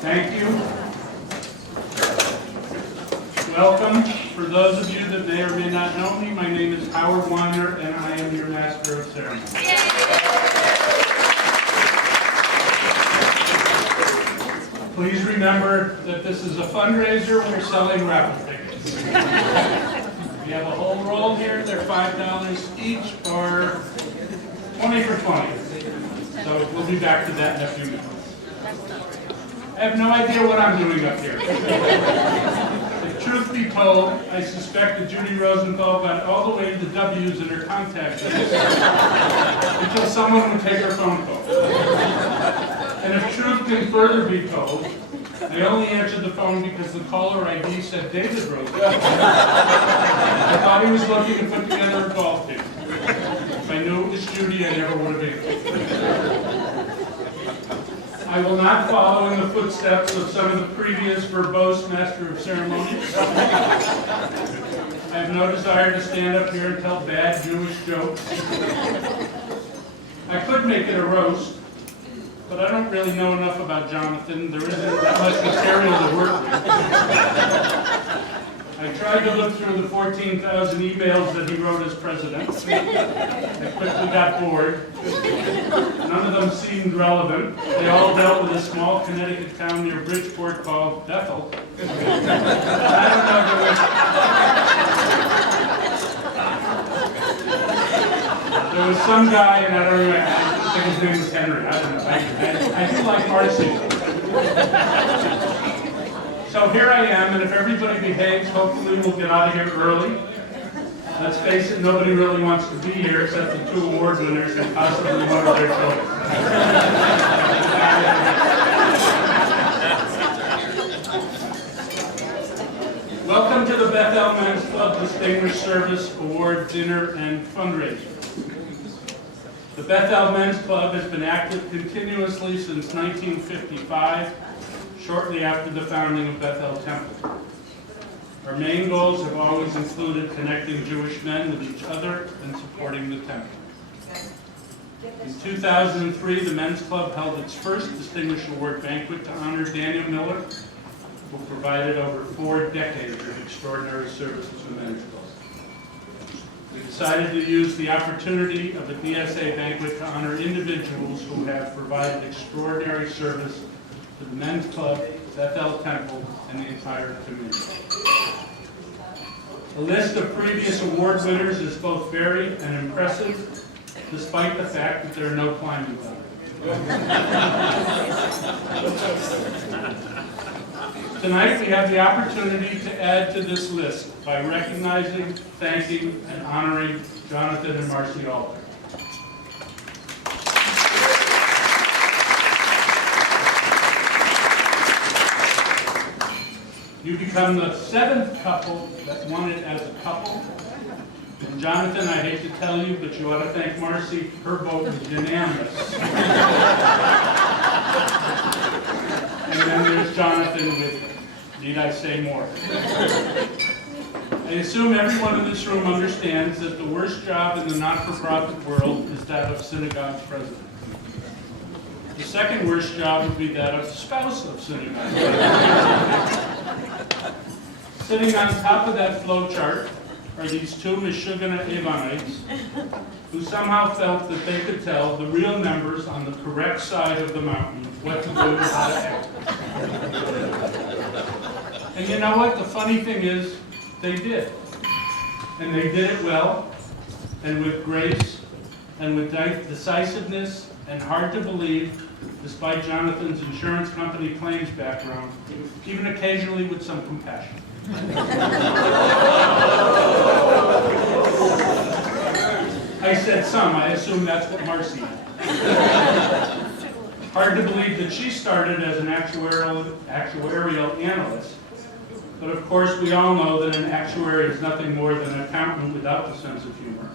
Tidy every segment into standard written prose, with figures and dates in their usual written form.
Thank you. Welcome. For those of you that may or may not know me, my name is Howard Weiner, and I am your Master of Ceremony. Please remember that this is a fundraiser. We're selling raffle tickets. We have a whole roll here. They're $5 each, or 20 for 20. So we'll be back to that in a few minutes. I have no idea what I'm doing up here. If truth be told, I suspect that Judy Rosenthal got all the way to the W's in her contact list until someone would take her phone call. And if truth can further be told, I only answered the phone because the caller ID said David Rosenthal. I thought he was looking to put together a golf team. If I knew it was Judy, I never would have answered. I will not follow in the footsteps of some of the previous verbose Master of Ceremonies. I have no desire to stand up here and tell bad Jewish jokes. I could make it a roast, but I don't really know enough about Jonathan. There isn't that much material to work with. I tried to look through the 14,000 emails that he wrote as president. I quickly got bored. None of them seemed relevant. They all dealt with a small Connecticut town near Bridgeport called Bethel. I don't know there was some guy, and I don't remember, I think his name was Henry. I don't know. I do like Marci. So here I am, and if everybody behaves, hopefully we'll get out of here early. Let's face it, nobody really wants to be here except the 2 award winners and possibly one of their children. Welcome to the Bethel Men's Club Distinguished Service Award Dinner and Fundraiser. The Bethel Men's Club has been active continuously since 1955, shortly after the founding of Bethel Temple. Our main goals have always included connecting Jewish men with each other and supporting the temple. In 2003, the Men's Club held its first Distinguished Award banquet to honor Daniel Miller, who provided over 4 decades of extraordinary service to the Men's Club. We decided to use the opportunity of the DSA banquet to honor individuals who have provided extraordinary service to the Men's Club, Bethel Temple, and the entire community. The list of previous award winners is both varied and impressive, despite the fact that there are no climbing levels. Tonight we have the opportunity to add to this list by recognizing, thanking, and honoring Jonathan and Marci Alter. You become the 7th couple that won it as a couple. And Jonathan, I hate to tell you, but you ought to thank Marci. Her vote was unanimous. And then there's Jonathan with, need I say more? I assume everyone in this room understands that the worst job in the not-for-profit world is that of synagogue president. The second worst job would be that of spouse of synagogue president. Sitting on top of that flow chart are these 2 Michigan Evanites who somehow felt that they could tell the real members on the correct side of the mountain what to do and how to act. And you know what? The funny thing is, they did. And they did it well, and with grace, and with decisiveness, and hard to believe, despite Jonathan's insurance company claims background, even occasionally with some compassion. I said some. I assume that's what Marci meant. Hard to believe that she started as an actuarial analyst, but of course we all know that an actuary is nothing more than an accountant without the sense of humor.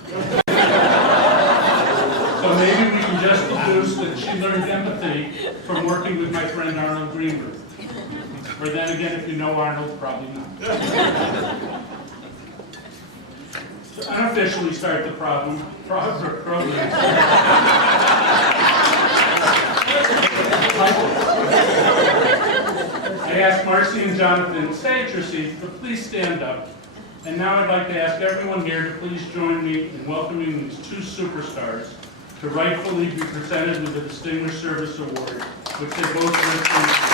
So maybe we can just deduce that she learned empathy from working with my friend Arnold Greenberg. Or then again, if you know Arnold, probably not. To unofficially start the program. ask Marci and Jonathan, stay at your seats, but please stand up. And now I'd like to ask everyone here to please join me in welcoming these two superstars to rightfully be presented with the Distinguished Service Award, which they both received.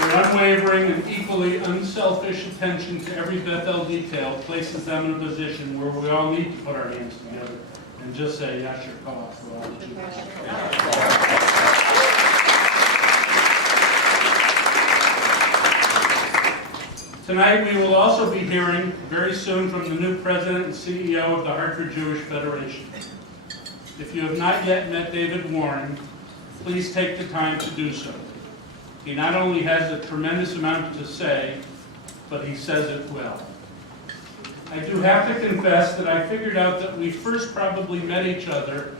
Their unwavering and equally unselfish attention to every Bethel detail places them in a position where we all need to put our hands together and just say, yes, your call. Tonight we will also be hearing very soon from the new president and CEO of the Hartford Jewish Federation. If you have not yet met David Warren, please take the time to do so. He not only has a tremendous amount to say, but he says it well. I do have to confess that I figured out that we first probably met each other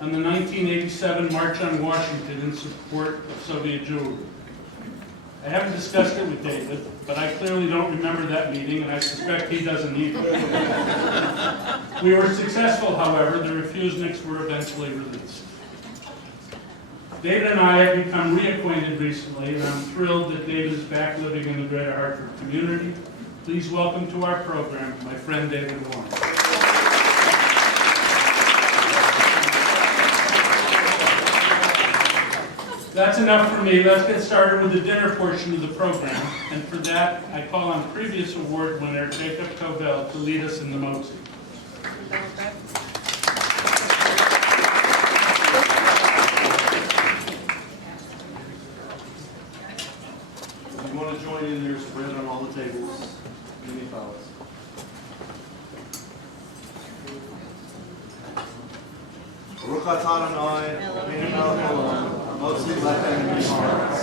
on the 1987 March on Washington in support of Soviet Jewry. I haven't discussed it with David, but I clearly don't remember that meeting, and I suspect he doesn't either. We were successful, however. The refuseniks were eventually released. David and I have become reacquainted recently, and I'm thrilled that David is back living in the greater Hartford community. Please welcome to our program my friend David Warren. That's enough for me. Let's get started with the dinner portion of the program. And for that, I call on previous award winner Jacob Covell to lead us in the Motzi. If you want to join in, there's bread on all the tables. Give me flowers. Baruch atah Adonai, Eloheinu melech haolam, motzi lechem mishparas.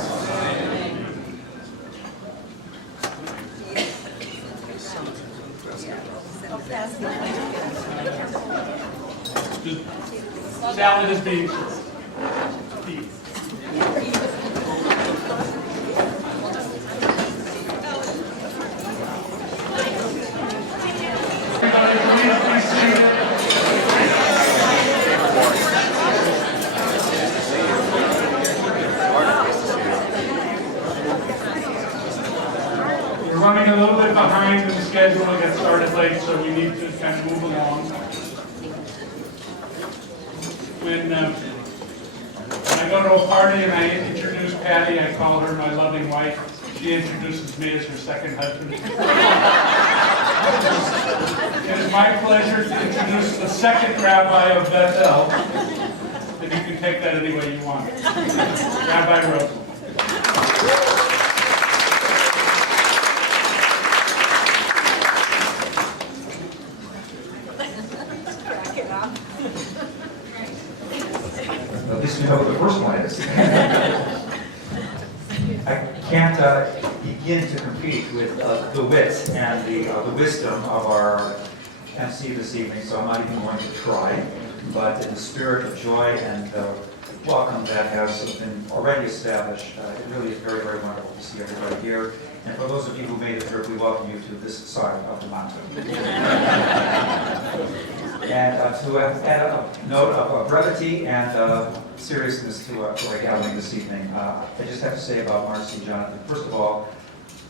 Salad is being served. Running a little bit behind in the schedule. We got started late, so we need to kind of move along. When I go to a party and I introduce Patty, I call her my loving wife. She introduces me as her second husband. It is my pleasure to introduce the second rabbi of Bethel, and you can take that any way you want. Rabbi Rosen. At least you know what the first one is. I can't begin to compete with the wit and the wisdom of our MC this evening, so I'm not even going to try. But in the spirit of joy and welcome that has been already established, it really is very, very wonderful to see everybody here. And for those of you who made it here, we welcome you to this side of the mountain. And to add a note of brevity and seriousness to our gathering this evening, I just have to say about Marci and Jonathan. First of all,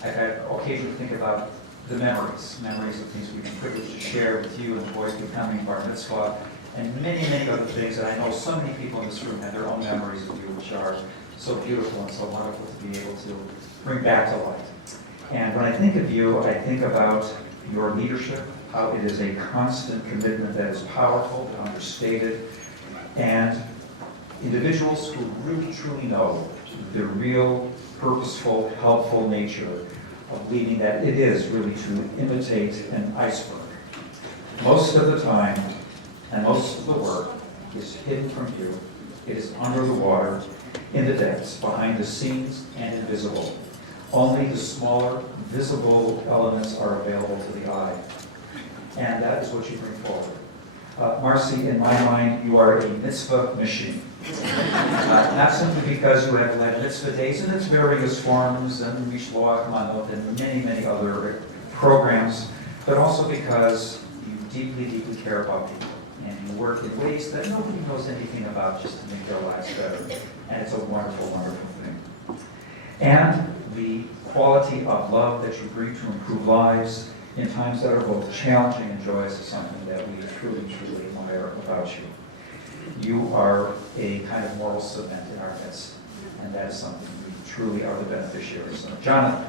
I've had occasion to think about the memories of things we've been privileged to share with you and the boys becoming bar mitzvah, and many, many other things. And I know so many people in this room have their own memories of you, which are so beautiful and so wonderful to be able to bring back to light. And when I think of you, I think about your leadership, how it is a constant commitment that is powerful, understated, and individuals who really truly know the real, purposeful, helpful nature of leading, that it is really to imitate an iceberg. Most of the time, and most of the work is hidden from view. It is under the water, in the depths, behind the scenes, and invisible. Only the smaller, visible elements are available to the eye. And that is what you bring forward. Marci, in my mind, you are a mitzvah machine. Not simply because you have led mitzvah days in its various forms, and mishloach manot, and many, many other programs, but also because you deeply, deeply care about people. And you work in ways that nobody knows anything about just to make their lives better. And it's a wonderful, wonderful thing. And the quality of love that you bring to improve lives in times that are both challenging and joyous is something that we truly, truly admire about you. You are a kind of moral cement in our midst, and that is something we truly are the beneficiaries of. Jonathan,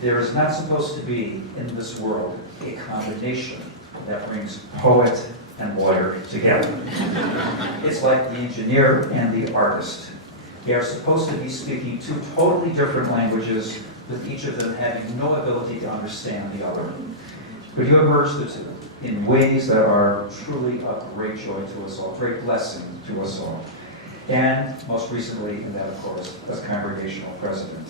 there is not supposed to be in this world a combination that brings poet and lawyer together. It's like the engineer and the artist. They are supposed to be speaking two totally different languages, with each of them having no ability to understand the other. But you have merged the two in ways that are truly a great joy to us all, great blessing to us all. And most recently, in that, of course, as congregational president.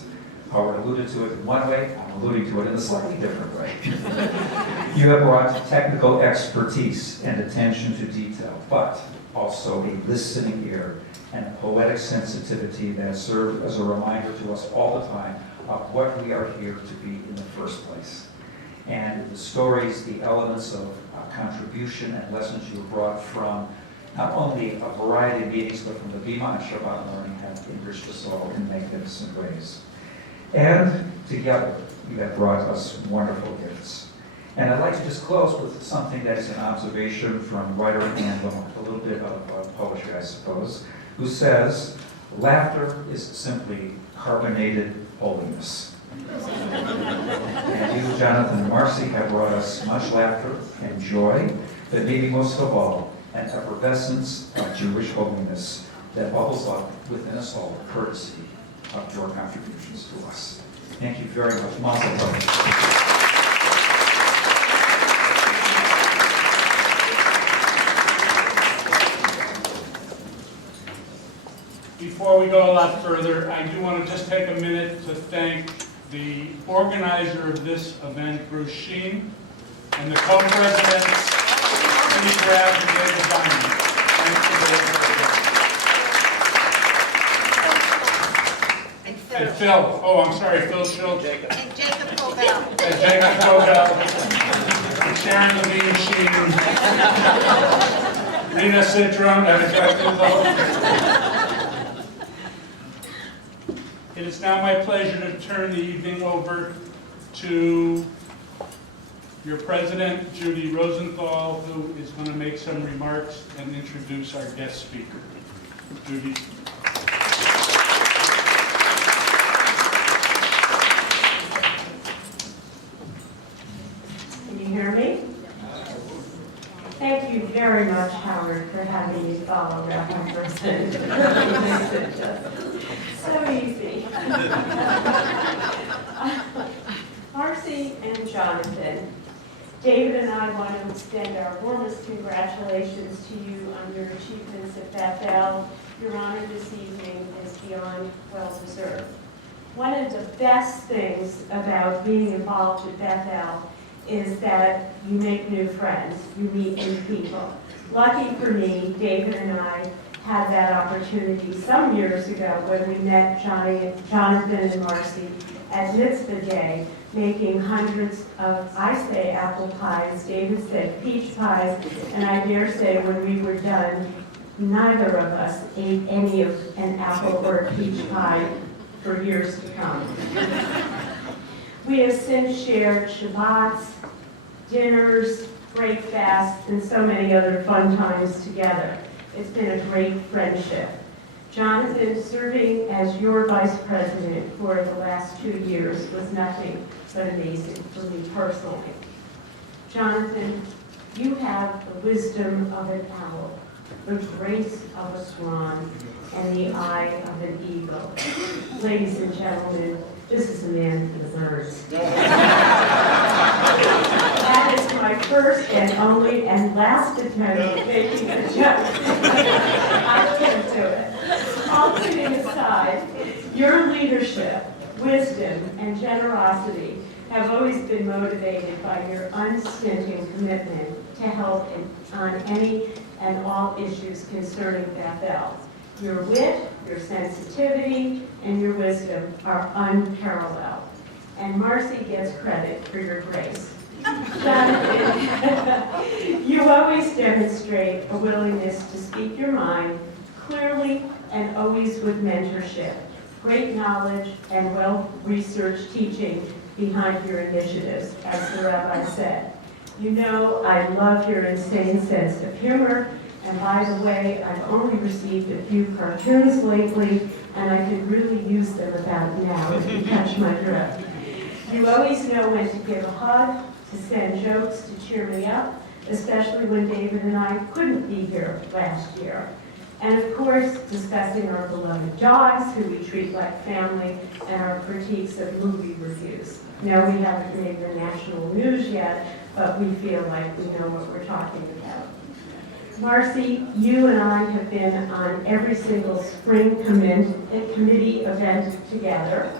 Howard alluded to it in one way, I'm alluding to it in a slightly different way. You have brought technical expertise and attention to detail, but also a listening ear and a poetic sensitivity that served as a reminder to us all the time of what we are here to be in the first place. And the stories, the elements of contribution and lessons you have brought from not only a variety of meetings, but from the Bima and Shabbat learning have enriched us all in magnificent ways. And together, you have brought us wonderful gifts. And I'd like to just close with something that is an observation from writer Anne Lamott, a little bit of poetry, I suppose, who says, laughter is simply carbonated holiness. And you, Jonathan and Marci, have brought us much laughter and joy, but maybe most of all, an effervescence of Jewish holiness that bubbles up within us all, courtesy of your contributions to us. Thank you very much. Mazel tov. Before we go a lot further, I do want to just take a minute to thank the organizer of this event, Bruce Sheen, and the co-presidents, Cindy Graff and David Diamond. Thanks for the And Phil. Oh, I'm sorry, Phil Schultz. And Jacob Cobell. And Jacob Cobell. And Sharon Levine Sheen. Rita Citron. It is now my pleasure to turn the evening over to your president, Judy Rosenthal, who is going to make some remarks and introduce our guest speaker. Judy. Can you hear me? Thank you very much, Howard, for having me follow that person. So easy. Marci and Jonathan, David and I want to extend our warmest congratulations to you on your achievements at Bethel. Your honor this evening is beyond well-deserved. One of the best things about being involved at Bethel is that you make new friends, you meet new people. Lucky for me, David and I had that opportunity some years ago when we met Jonathan and Marci at Mitzvah Day, making hundreds of, I say apple pies, David said peach pies, and I dare say when we were done, neither of us ate any of an apple or a peach pie for years to come. We have since shared Shabbats, dinners, break fasts, and so many other fun times together. It's been a great friendship. Jonathan, serving as your vice president for the last 2 years was nothing but amazing for me personally. Jonathan, you have the wisdom of an owl, the grace of a swan, and the eye of an eagle. Ladies and gentlemen, this is a man for the birds. That is my first and only and last attempt at making a joke. I can't do it. All kidding aside, your leadership, wisdom, and generosity have always been motivated by your unstinting commitment to help on any and all issues concerning Bethel. Your wit, your sensitivity, and your wisdom are unparalleled. and Marci gets credit for your grace. Jonathan, you always demonstrate a willingness to speak your mind clearly and always with mentorship, great knowledge, and well-researched teaching behind your initiatives, as the rabbi said. You know I love your insane sense of humor, and by the way, I've only received a few cartoons lately, and I could really use them about now if you catch my drift. You always know when to give a hug, to send jokes, to cheer me up, especially when David and I couldn't be here last year. And of course, discussing our beloved dogs, who we treat like family, and our critiques of movie reviews. No, we haven't made the national news yet, but we feel like we know what we're talking about. Marci, you and I have been on every single spring committee event together.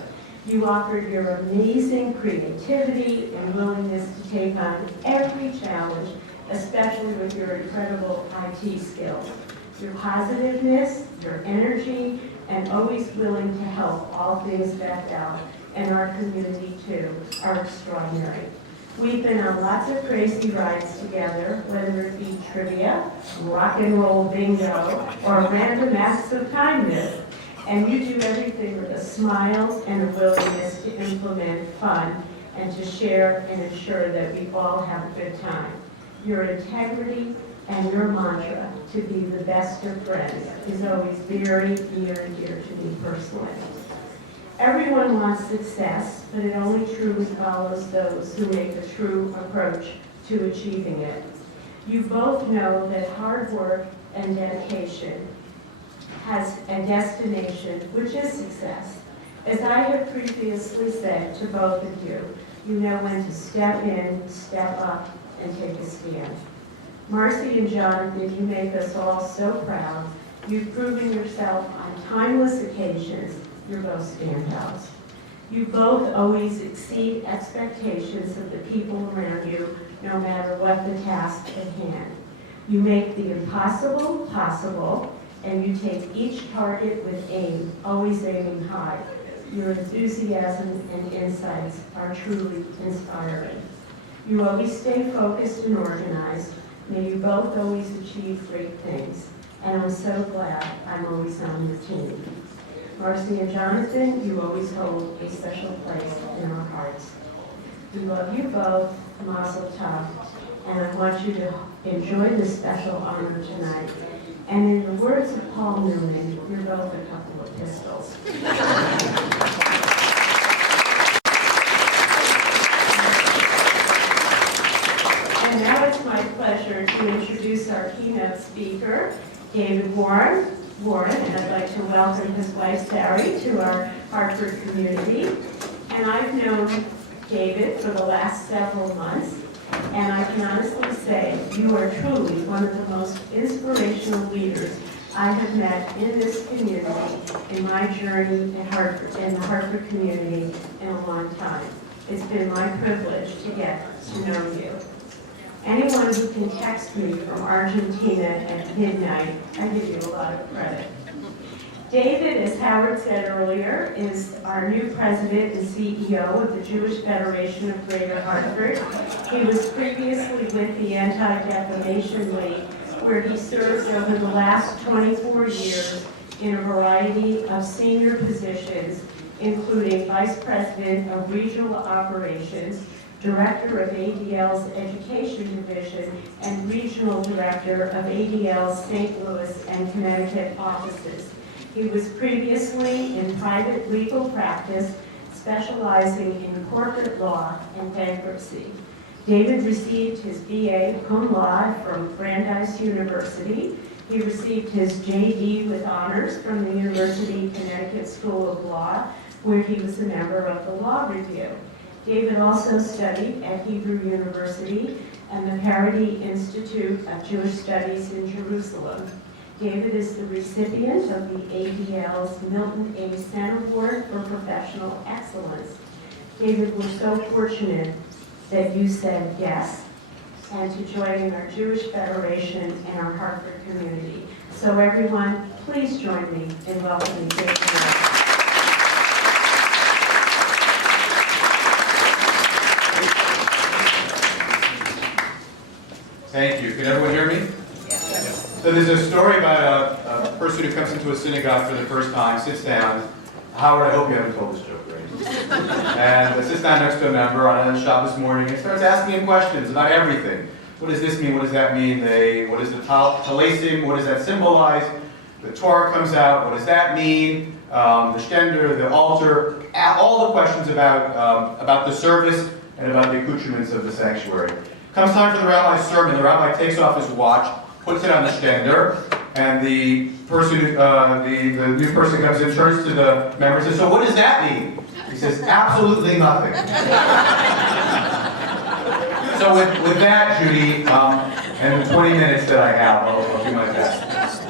You offered your amazing creativity and willingness to take on every challenge, especially with your incredible IT skills. Your positiveness, your energy, and always willing to help all things Bethel and our community too are extraordinary. We've been on lots of crazy rides together, whether it be trivia, rock and roll bingo, or random acts of kindness. And you do everything with a smile and a willingness to implement fun and to share and ensure that we all have a good time. Your integrity and your mantra to be the best of friends is always very near and dear to me personally. Everyone wants success, but it only truly follows those who make a true approach to achieving it. You both know that hard work and dedication has a destination, which is success. As I have previously said to both of you, you know when to step in, step up, and take a stand. Marci and Jonathan, you make us all so proud. You've proven yourself on timeless occasions. You're both standouts. You both always exceed expectations of the people around you, no matter what the task at hand. You make the impossible possible, and you take each target with aim, always aiming high. Your enthusiasm and insights are truly inspiring. You always stay focused and organized. May you both always achieve great things. And I'm so glad I'm always on your team. Marci and Jonathan, you always hold a special place in our hearts. We love you both, Mazel Tov, and I want you to enjoy this special honor tonight. And in the words of Paul Newman, you're both a couple of pistols. And now it's my pleasure to introduce our keynote speaker, David Warren, and I'd like to welcome his wife, Sari, to our Hartford community. And I've known David for the last several months, and I can honestly say you are truly one of the most inspirational leaders I have met in this community in my journey in the Hartford community in a long time. It's been my privilege to get to know you. Anyone who can text me from Argentina at midnight, I give you a lot of credit. David, as Howard said earlier, is our new president and CEO of the Jewish Federation of Greater Hartford. He was previously with the Anti-Defamation League, where he serves over the last 24 years in a variety of senior positions, including Vice President of Regional Operations, Director of ADL's Education Division, and Regional Director of ADL's St. Louis and Connecticut offices. He was previously in private legal practice, specializing in corporate law and bankruptcy. David received his BA cum laude from Brandeis University. He received his JD with honors from the University of Connecticut School of Law, where he was a member of the Law Review. David also studied at Hebrew University and the Parity Institute of Jewish Studies in Jerusalem. David is the recipient of the ADL's Milton A. Center Award for Professional Excellence. David, we're so fortunate that you said yes and to joining our Jewish Federation and our Hartford community. So everyone, please join me in welcoming David. Thank you. Can everyone hear me? So there's a story about a person who comes into a synagogue for the first time, sits down. Howard, I hope you haven't told this joke, right? And sits down next to a member on a Shabbos morning and starts asking him questions about everything. What does this mean? What does that mean? What is the talesim? What does that symbolize? The Torah comes out. What does that mean? The shtender, the altar, all the questions about the service and about the accoutrements of the sanctuary. Comes time for the rabbi's sermon. The rabbi takes off his watch, puts it on the shtender, and the person, the new person comes in, turns to the member and says, "So what does that mean?" He says, "Absolutely nothing." So with that, Judy, and the 20 minutes that I have, I'll do my best.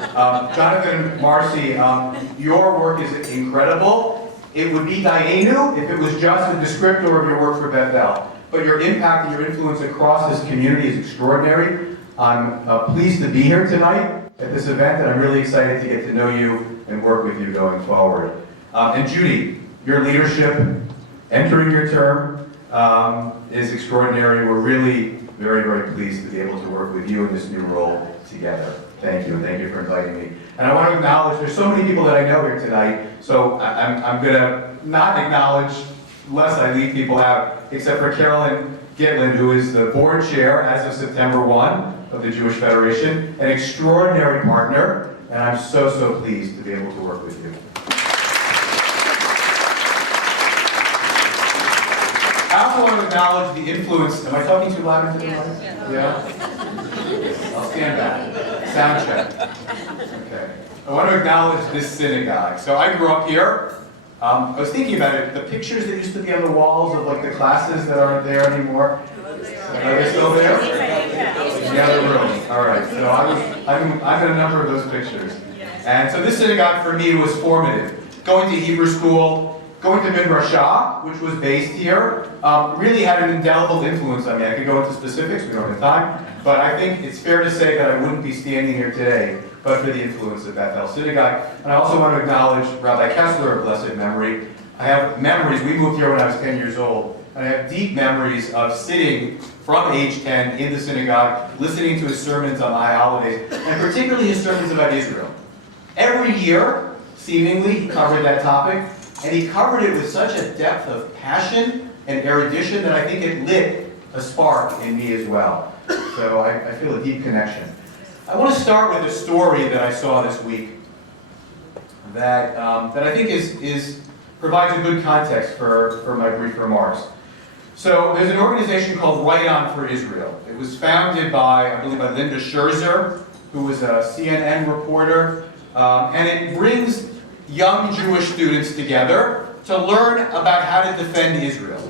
Jonathan, Marci, your work is incredible. It would be Dayenu if it was just a descriptor of your work for Bethel. But your impact and your influence across this community is extraordinary. I'm pleased to be here tonight at this event, and I'm really excited to get to know you and work with you going forward. And Judy, your leadership, entering your term, is extraordinary. We're really very, very pleased to be able to work with you in this new role together. Thank you, and thank you for inviting me. And I want to acknowledge, there's so many people that I know here tonight, so I'm going to not acknowledge, lest I leave people out, except for Carolyn Gitlin, who is the board chair as of September 1 of the Jewish Federation, an extraordinary partner, and I'm so, so pleased to be able to work with you. I also want to acknowledge the influence. Am I talking too loud into the mic? Yeah? I'll stand back. Sound check. Okay. I want to acknowledge this synagogue. So I grew up here. I was thinking about it. The pictures that used to be on the walls of like the classes that aren't there anymore. Are they still there? In the other room. All right. So I'm in a number of those pictures. And so this synagogue for me was formative. Going to Hebrew school, going to Midrashah, which was based here, really had an indelible influence on me. I could go into specifics, we don't have time, but I think it's fair to say that I wouldn't be standing here today but for the influence of Bethel Synagogue. And I also want to acknowledge Rabbi Kessler of blessed memory. I have memories, we moved here when I was 10 years old, and I have deep memories of sitting from age 10 in the synagogue, listening to his sermons on the high holidays, and particularly his sermons about Israel. Every year, seemingly, he covered that topic, and he covered it with such a depth of passion and erudition that I think it lit a spark in me as well. So I feel a deep connection. I want to start with a story that I saw this week that I think provides a good context for my brief remarks. So there's an organization called Right On for Israel. It was founded by, I believe, by Linda Scherzer, who was a CNN reporter, and it brings young Jewish students together to learn about how to defend Israel,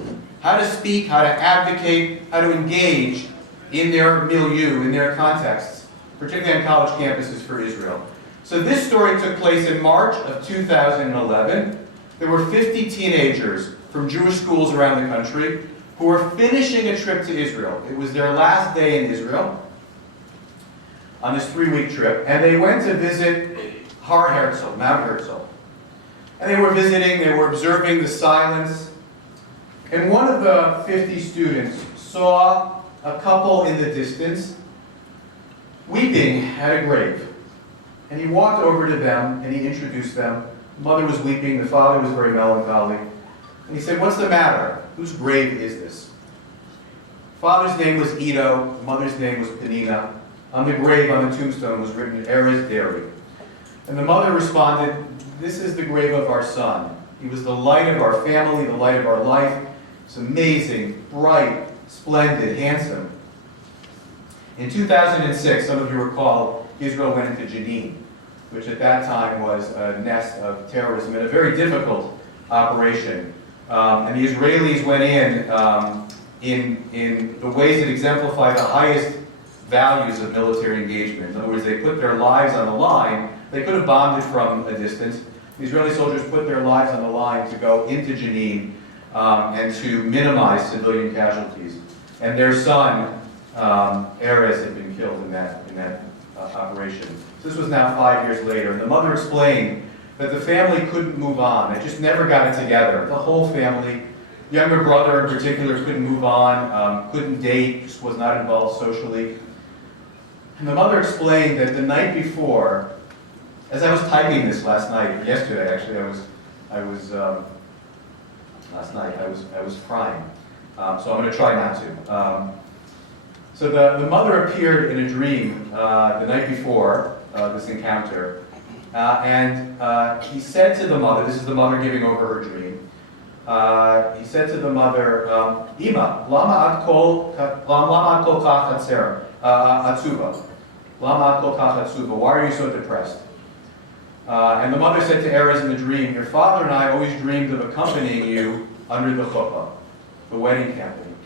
how to speak, how to advocate, how to engage in their milieu, in their contexts, particularly on college campuses for Israel. So this story took place in March of 2011. There were 50 teenagers from Jewish schools around the country who were finishing a trip to Israel. It was their last day in Israel on this 3-week trip, and they went to visit Har Herzl, Mount Herzl. And they were visiting, they were observing the silence. And one of the 50 students saw a couple in the distance weeping at a grave. And he walked over to them and he introduced them. The mother was weeping, the father was very melancholy. And he said, "What's the matter? Whose grave is this?" Father's name was Ido, the mother's name was Penina. On the grave, on the tombstone, was written Erez Deri. And the mother responded, "This is the grave of our son. He was the light of our family, the light of our life. It's amazing, bright, splendid, handsome." In 2006, some of you recall, Israel went into Jenin, which at that time was a nest of terrorism and a very difficult operation. And the Israelis went in the ways that exemplify the highest values of military engagement. In other words, they put their lives on the line. They could have bombed it from a distance. The Israeli soldiers put their lives on the line to go into Jenin and to minimize civilian casualties. And their son, Erez, had been killed in that operation. So this was now 5 years later. And the mother explained that the family couldn't move on. It just never got it together. The whole family, younger brother in particular, couldn't move on, couldn't date, just was not involved socially. And the mother explained that the night before, as I was typing this yesterday actually, last night I was crying. So I'm going to try not to. So the mother appeared in a dream the night before this encounter, and he said to the mother, this is the mother giving over her dream, he said to the mother, Ima, lama ad kol kach atzuba? Lama ad kol kach atzuba? Why are you so depressed? And the mother said to Erez in the dream, your father and I always dreamed of accompanying you under the chuppah, the wedding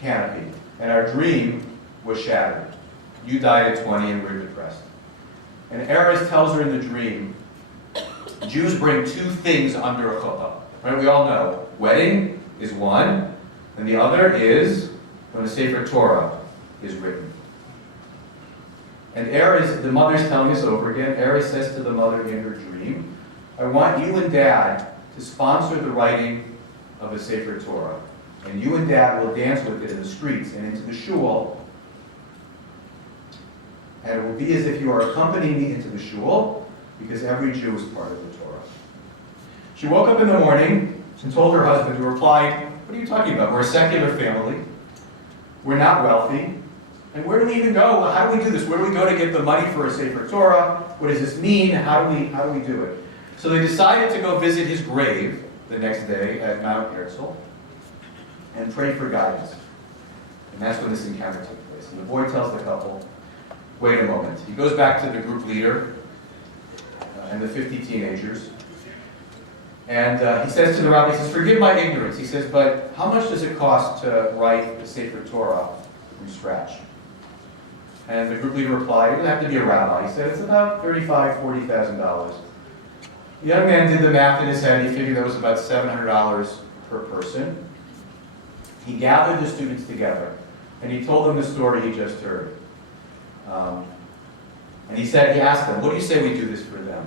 canopy, and our dream was shattered. You died at 20 and we're depressed. And Erez tells her in the dream, Jews bring two things under a chuppah. Right? We all know, wedding is one, and the other is when a Sefer Torah is written. And Erez, the mother's telling us over again, Erez says to the mother in her dream, I want you and Dad to sponsor the writing of a Sefer Torah. And you and Dad will dance with it in the streets and into the shul. And it will be as if you are accompanying me into the shul, because every Jew is part of the Torah. She woke up in the morning and told her husband, who replied, what are you talking about? We're a secular family. We're not wealthy. And where do we even go? How do we do this? Where do we go to get the money for a Sefer Torah? What does this mean? How do we do it? So they decided to go visit his grave the next day at Mount Herzl and pray for guidance. And that's when this encounter took place. And the boy tells the couple, wait a moment. He goes back to the group leader and the 50 teenagers. And he says to the rabbi, he says, forgive my ignorance. He says, but how much does it cost to write the Sefer Torah from scratch? And the group leader replied, it doesn't have to be a rabbi. He said, it's about $35,000, $40,000. The young man did the math in his head. He figured that was about $700 per person. He gathered the students together, and he told them the story he just heard. And he asked them, what do you say we do this for them?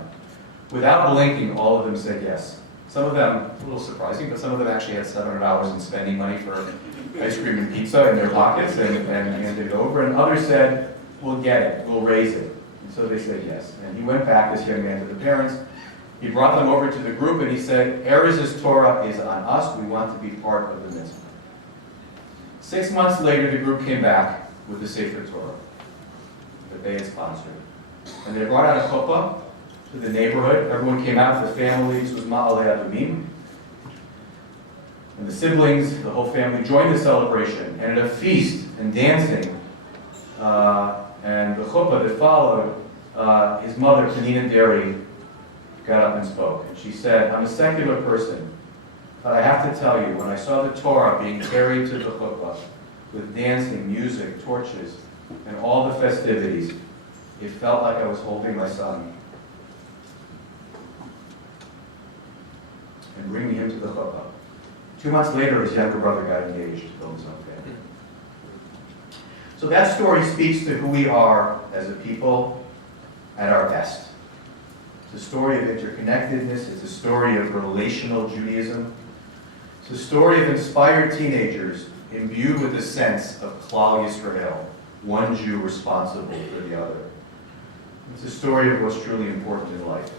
Without blinking, all of them said yes. Some of them, a little surprising, but some of them actually had $700 in spending money for ice cream and pizza in their pockets and handed it over. And others said, we'll get it, we'll raise it. And so they said yes. And he went back, this young man, to the parents. He brought them over to the group and he said, Erez's Torah is on us. We want to be part of the mitzvah. 6 months later, the group came back with the Sefer Torah that they had sponsored. And they brought out a chuppah to the neighborhood. Everyone came out, the families, this was Ma'alei Adumim. And the siblings, the whole family joined the celebration. And at a feast and dancing, and the chuppah that followed, his mother, Penina Derry, got up and spoke. And she said, I'm a secular person, but I have to tell you, when I saw the Torah being carried to the chuppah, with dancing, music, torches, and all the festivities, it felt like I was holding my son and bringing him to the chuppah. 2 months later, his younger brother got engaged to build his own family. So that story speaks to who we are as a people at our best. It's a story of interconnectedness. It's a story of relational Judaism. It's a story of inspired teenagers imbued with a sense of Klal Yisrael, one Jew responsible for the other. It's a story of what's truly important in life.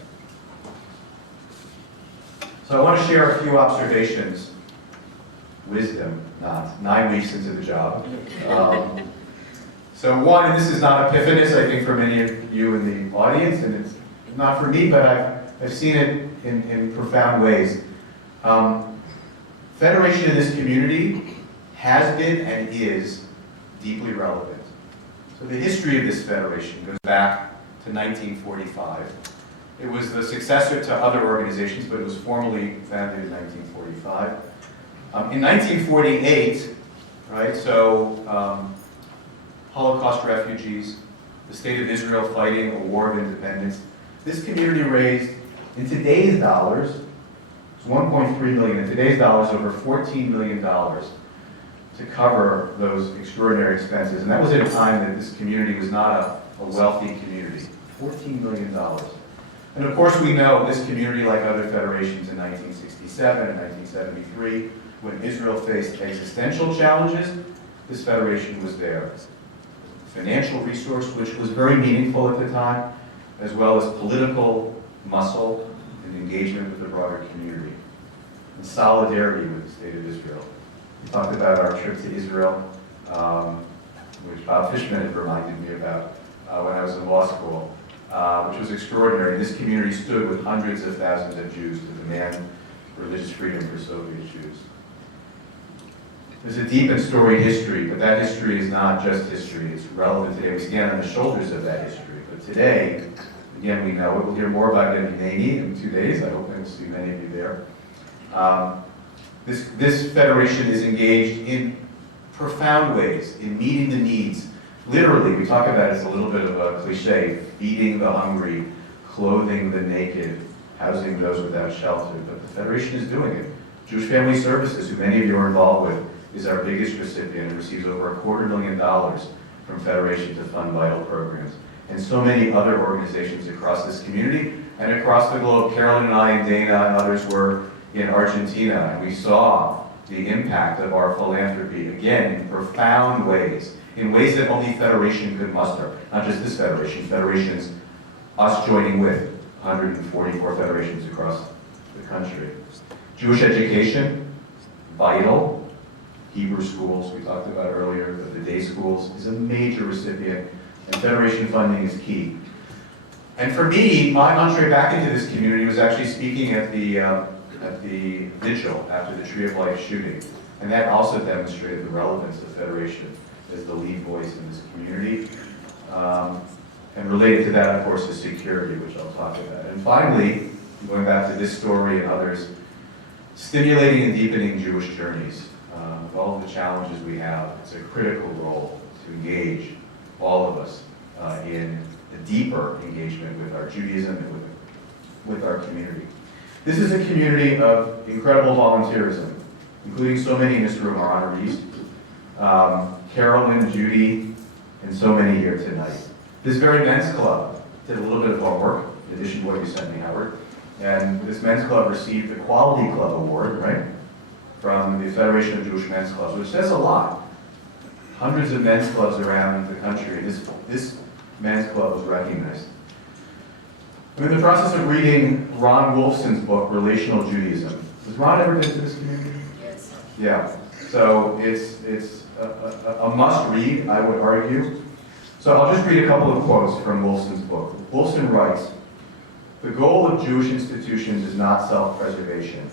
So I want to share a few observations, wisdom, not 9 weeks into the job. So one, and this is not epiphanous, I think, for many of you in the audience, and it's not for me, but I've seen it in profound ways. Federation in this community has been and is deeply relevant. So the history of this federation goes back to 1945. It was the successor to other organizations, but it was formally founded in 1945. In 1948, right, so Holocaust refugees, the state of Israel fighting a war of independence, this community raised, in today's dollars, it's 1.3 million, in today's dollars, over $14 million to cover those extraordinary expenses. And that was at a time that this community was not a wealthy community. $14 million. And of course we know this community, like other federations in 1967 and 1973, when Israel faced existential challenges, this federation was there. financial resource, which was very meaningful at the time, as well as political muscle and engagement with the broader community, and solidarity with the state of Israel. We talked about our trip to Israel, which Bob Fishman had reminded me about when I was in law school, which was extraordinary. This community stood with hundreds of thousands of Jews to demand religious freedom for Soviet Jews. There's a deep and storied history, but that history is not just history. It's relevant today. We stand on the shoulders of that history. But today, again, we know it. We'll hear more about it in Manny in 2 days. I hope I will see many of you there. This federation is engaged in profound ways in meeting the needs. Literally, we talk about it as a little bit of a cliche, feeding the hungry, clothing the naked, housing those without shelter. But the federation is doing it. Jewish Family Services, who many of you are involved with, is our biggest recipient and receives over $250,000 from Federation to fund vital programs. And so many other organizations across this community and across the globe. Carolyn and I and Dana and others were in Argentina, and we saw the impact of our philanthropy, again, in profound ways, in ways that only Federation could muster. Not just this Federation, federations, us joining with 144 federations across the country. Jewish education, vital. Hebrew schools, we talked about earlier, the day schools, is a major recipient, and Federation funding is key. And for me, my entree back into this community was actually speaking at the vigil after the Tree of Life shooting. And that also demonstrated the relevance of Federation as the lead voice in this community. And related to that, of course, is security, which I'll talk about. And finally, going back to this story and others, stimulating and deepening Jewish journeys. With all of the challenges we have, it's a critical role to engage all of us in a deeper engagement with our Judaism and with our community. This is a community of incredible volunteerism, including so many in this room are honorees. Carolyn, Judy, and so many here tonight. This very men's club did a little bit of homework, in addition to what you sent me, Howard. And this men's club received the Quality Club Award, right, from the Federation of Jewish Men's Clubs, which says a lot. Hundreds of men's clubs around the country. This men's club was recognized. I'm in the process of reading Ron Wolfson's book, Relational Judaism. Has Ron ever been to this community? Yes. Yeah. So it's a must-read, I would argue. So I'll just read a couple of quotes from Wolfson's book. Wolfson writes, "The goal of Jewish institutions is not self-preservation.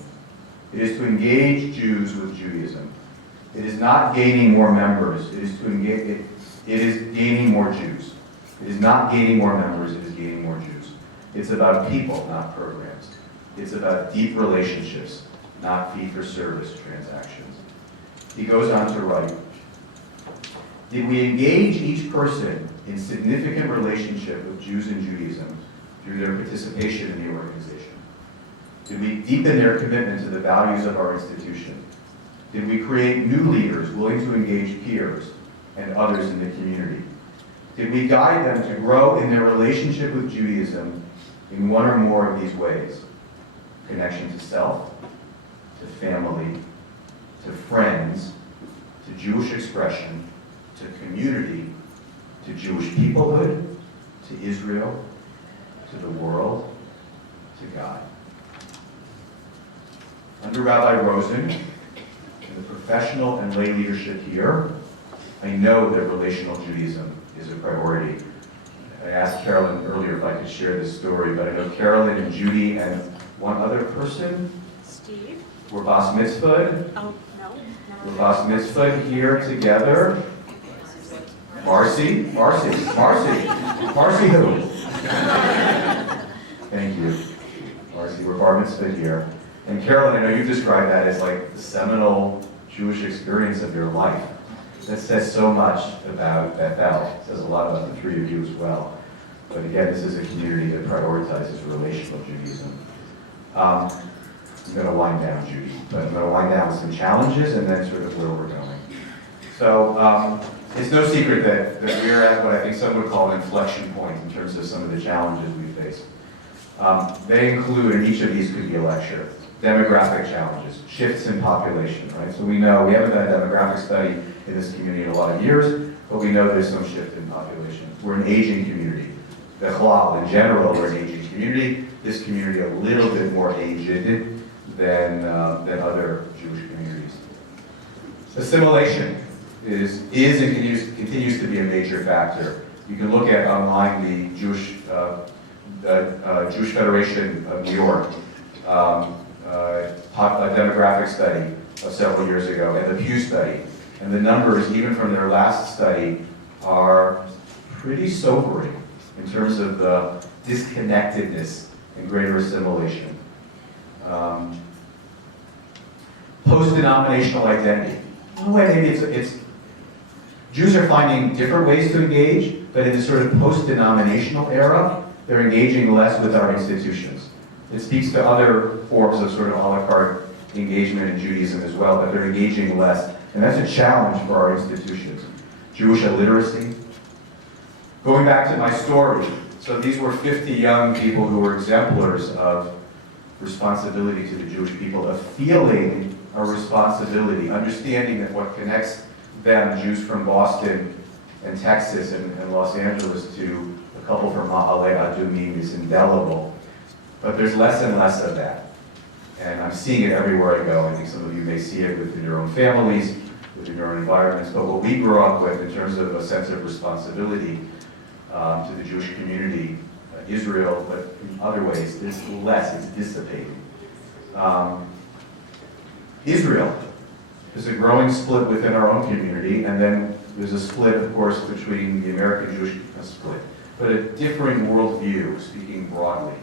It is to engage Jews with Judaism. It is not gaining more members. It is gaining more Jews. It is not gaining more members. It is gaining more Jews. It's about people, not programs. It's about deep relationships, not fee-for-service transactions." He goes on to write, "Did we engage each person in significant relationship with Jews and Judaism through their participation in the organization? Did we deepen their commitment to the values of our institution? Did we create new leaders willing to engage peers and others in the community? Did we guide them to grow in their relationship with Judaism in one or more of these ways? Connection to self, to family, to friends, to Jewish expression, to community, to Jewish peoplehood, to Israel, to the world, to God." Under Rabbi Rosen, and the professional and lay leadership here, I know that relational Judaism is a priority. I asked Carolyn earlier if I could share this story, but I know Carolyn and Judy and one other person, Steve? were bas mitzvahed. Oh, no. We're bas mitzvahed here together. Marci who? Thank you. Marci, we're bar mitzvahed here. And Carolyn, I know you described that as like the seminal Jewish experience of your life. That says so much about Bethel. It says a lot about the three of you as well. But again, this is a community that prioritizes relational Judaism. I'm going to wind down, Judy, but I'm going to wind down with some challenges and then sort of where we're going. So it's no secret that we're at what I think some would call an inflection point in terms of some of the challenges we face. They include, and each of these could be a lecture, demographic challenges, shifts in population, right? So we know we haven't done a demographic study in this community in a lot of years, but we know there's some shift in population. We're an aging community. The Halal, in general, we're an aging community. This community a little bit more aged than other Jewish communities. Assimilation is and continues to be a major factor. You can look at online the Jewish Federation of New York demographic study of several years ago, and the Pew study. And the numbers, even from their last study, are pretty sobering in terms of the disconnectedness and greater assimilation. Post-denominational identity. In a way, maybe it's Jews are finding different ways to engage, but in this sort of post-denominational era, they're engaging less with our institutions. It speaks to other forms of sort of a la carte engagement in Judaism as well, but they're engaging less. And that's a challenge for our institutions. Jewish illiteracy. Going back to my story, so these were 50 young people who were exemplars of responsibility to the Jewish people, of feeling a responsibility, understanding that what connects them, Jews from Boston and Texas and Los Angeles, to a couple from Ma'ale Adumim is indelible. But there's less and less of that. And I'm seeing it everywhere I go. I think some of you may see it within your own families, within your own environments. But what we grew up with in terms of a sense of responsibility to the Jewish community, Israel, but in other ways, there's less, it's dissipating. Israel, there's a growing split within our own community, and then there's a split, of course, between the American Jewish split, but a differing worldview, speaking broadly,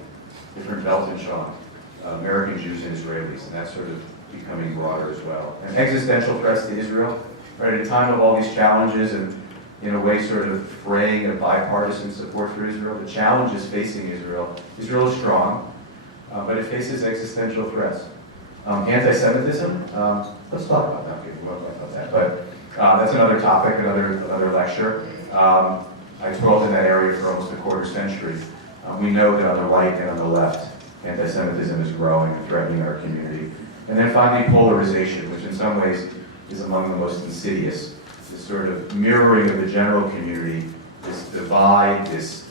different belt and shock, American Jews and Israelis, and that's sort of becoming broader as well. And existential threats to Israel, right, at a time of all these challenges and in a way sort of fraying a bipartisan support for Israel, the challenges facing Israel. Israel is strong, but it faces existential threats. Anti-Semitism, let's talk about that. We won't talk about that, but that's another topic, another lecture. I dwelt in that area for almost a quarter century. We know that on the right and on the left, anti-Semitism is growing and threatening our community. And then finally, polarization, which in some ways is among the most insidious. This sort of mirroring of the general community, this divide, this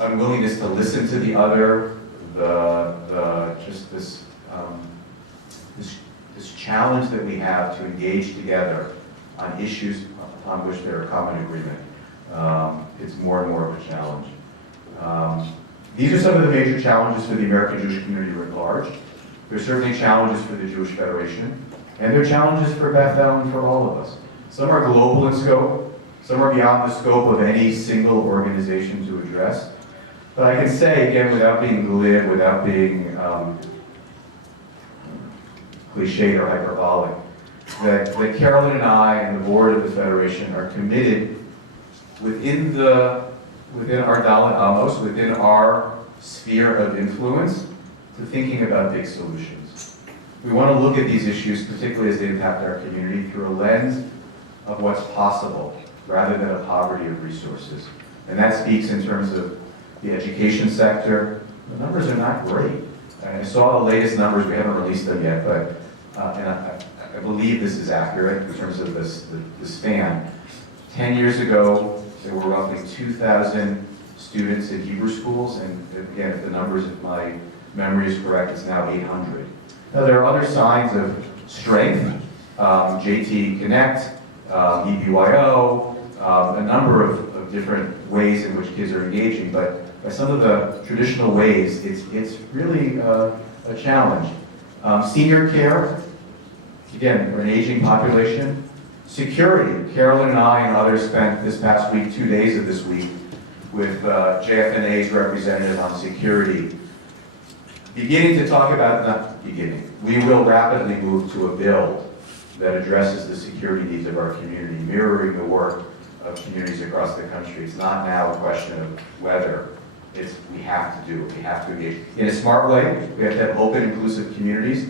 unwillingness to listen to the other, this challenge that we have to engage together on issues upon which there are common agreement. It's more and more of a challenge. These are some of the major challenges for the American Jewish community writ large. There's certainly challenges for the Jewish Federation, and there are challenges for Beth and for all of us. Some are global in scope, some are beyond the scope of any single organization to address. But I can say, again, without being glib, without being cliched or hyperbolic, that Carolyn and I and the board of the Federation are committed within our Dalet Amos, within our sphere of influence, to thinking about big solutions. We want to look at these issues, particularly as they impact our community, through a lens of what's possible, rather than a poverty of resources. And that speaks in terms of the education sector. The numbers are not great. I saw the latest numbers, we haven't released them yet, but and I believe this is accurate in terms of the span. 10 years ago, there were roughly 2,000 students in Hebrew schools, and again, if the numbers, if my memory is correct, it's now 800. Now, there are other signs of strength, JT Connect, EBYO, a number of different ways in which kids are engaging, but by some of the traditional ways, it's really a challenge. Senior care, again, we're an aging population. Security, Carolyn and I and others spent this past week, 2 days of this week, with JFNA's representative on security, beginning to talk about, not beginning, we will rapidly move to a bill that addresses the security needs of our community, mirroring the work of communities across the country. It's not now a question of whether, it's we have to do it, we have to engage. In a smart way, we have to have open, inclusive communities,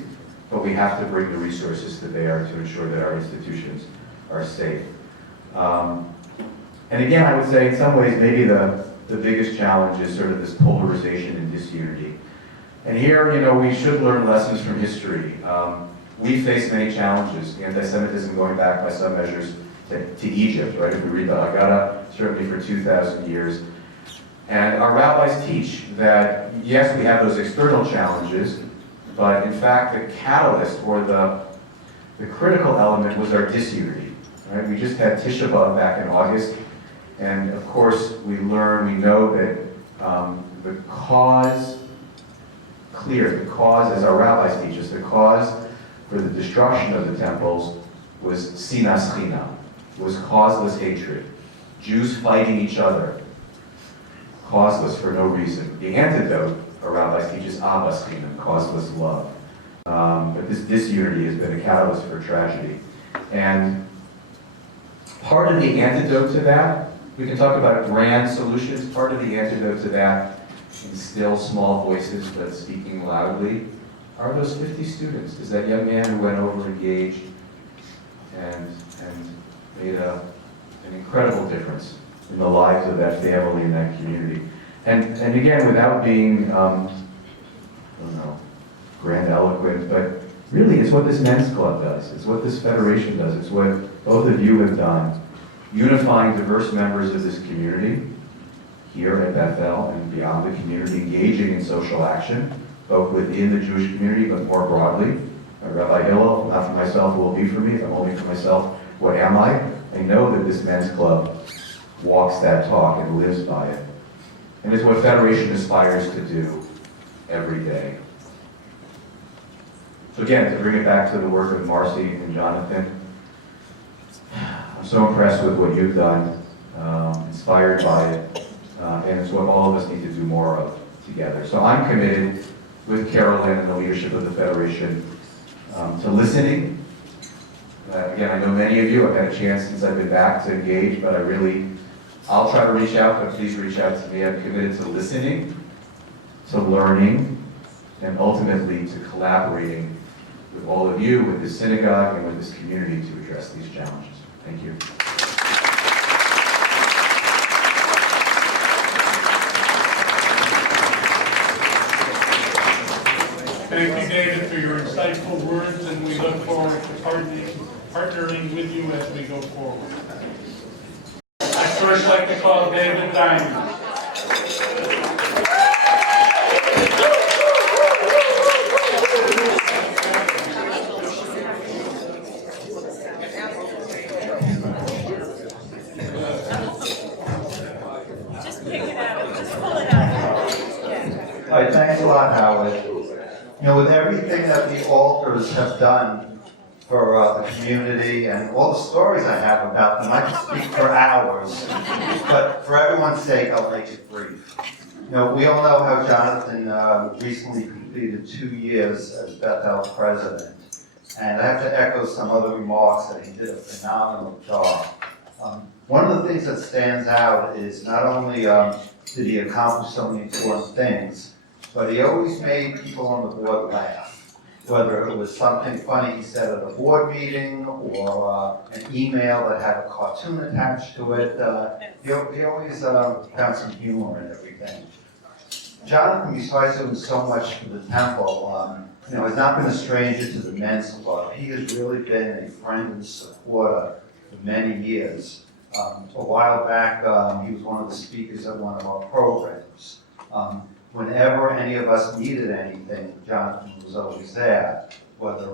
but we have to bring the resources to bear to ensure that our institutions are safe. And again, I would say in some ways, maybe the biggest challenge is sort of this polarization and disunity. And here, we should learn lessons from history. we face many challenges. Anti-Semitism going back by some measures to Egypt, right? If we read the Haggadah, certainly for 2,000 years. And our rabbis teach that, yes, we have those external challenges, but in fact, the catalyst or the critical element was our disunity. Right? We just had Tisha B'Av back in August, and of course, we know that the cause, as our rabbis teach us, the cause for the destruction of the temples was sinas chinam, was causeless hatred. Jews fighting each other, causeless for no reason. The antidote, our rabbis teach us avas chinam, causeless love. But this disunity has been a catalyst for tragedy. And part of the antidote to that, we can talk about grand solutions, part of the antidote to that, in still small voices but speaking loudly, are those 50 students. Is that young man who went over, engaged, and made an incredible difference in the lives of that family and that community. And again, without being, grandiloquent, but really it's what this men's club does. It's what this federation does. It's what both of you have done, unifying diverse members of this community here at Bethel and beyond the community, engaging in social action, both within the Jewish community, but more broadly. Rabbi Hillel, not for myself, will be for me. If I'm only for myself, what am I? I know that this men's club walks that talk and lives by it. And it's what Federation aspires to do every day. So again, to bring it back to the work of Marci and Jonathan, I'm so impressed with what you've done, inspired by it, and it's what all of us need to do more of together. So I'm committed, with Carolyn and the leadership of the Federation, to listening. Again, I know many of you, I've had a chance since I've been back to engage, but I'll try to reach out, but please reach out to me. I'm committed to listening, to learning, and ultimately to collaborating with all of you, with this synagogue, and with this community to address these challenges. Thank you. Thank you, David, for your insightful words, and we look forward to partnering with you as we go forward. I'd first like to call David Diamond. All right, thanks a lot, Howard. You know, with everything that the altars have done for the community and all the stories I have about them, I could speak for hours. But for everyone's sake, I'll make it brief. You know, we all know how Jonathan recently completed 2 years as Bethel president. And I have to echo some other remarks that he did a phenomenal job. One of the things that stands out is not only did he accomplish so many important things, but he always made people on the board laugh. Whether it was something funny he said at a board meeting or an email that had a cartoon attached to it, he always found some humor in everything. Jonathan, besides doing so much for the temple, has not been a stranger to the men's club. He has really been a friend and supporter for many years. A while back, he was one of the speakers at one of our programs. Whenever any of us needed anything, Jonathan was always there. Whether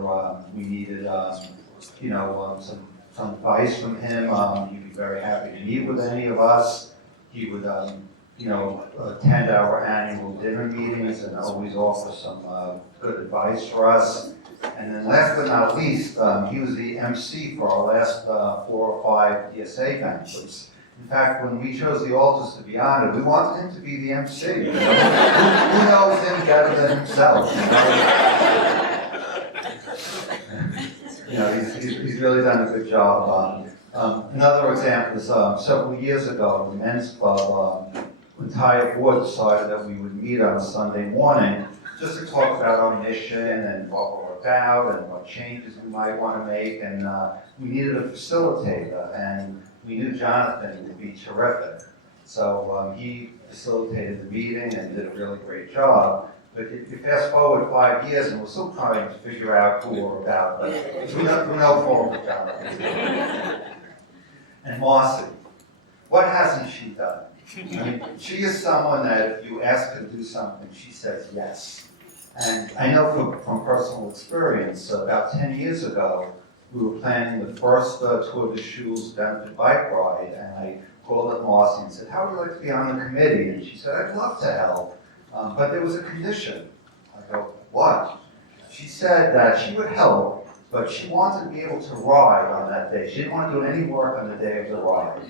we needed, some advice from him, he'd be very happy to meet with any of us. He would, attend our annual dinner meetings and always offer some good advice for us. And then last but not least, he was the MC for our last 4 or 5 DSA banquets. In fact, when we chose the altars to be honored, we wanted him to be the MC. Who knows him better than himself? He's really done a good job. Another example is several years ago, the men's club, the entire board decided that we would meet on a Sunday morning just to talk about our mission and what we're about and what changes we might want to make. And we needed a facilitator, and we knew Jonathan would be terrific. So he facilitated the meeting and did a really great job. But you fast forward 5 years, and we're still trying to figure out who we're about, but we know fault of Jonathan. And Marci, what hasn't she done? I mean, she is someone that if you ask her to do something, she says yes. And I know from personal experience, about 10 years ago, we were planning the first Tour de Shoes benefit bike ride, and I called up Marci and said, how would you like to be on the committee? And she said, I'd love to help, but there was a condition. I go, what? She said that she would help, but she wanted to be able to ride on that day. She didn't want to do any work on the day of the ride.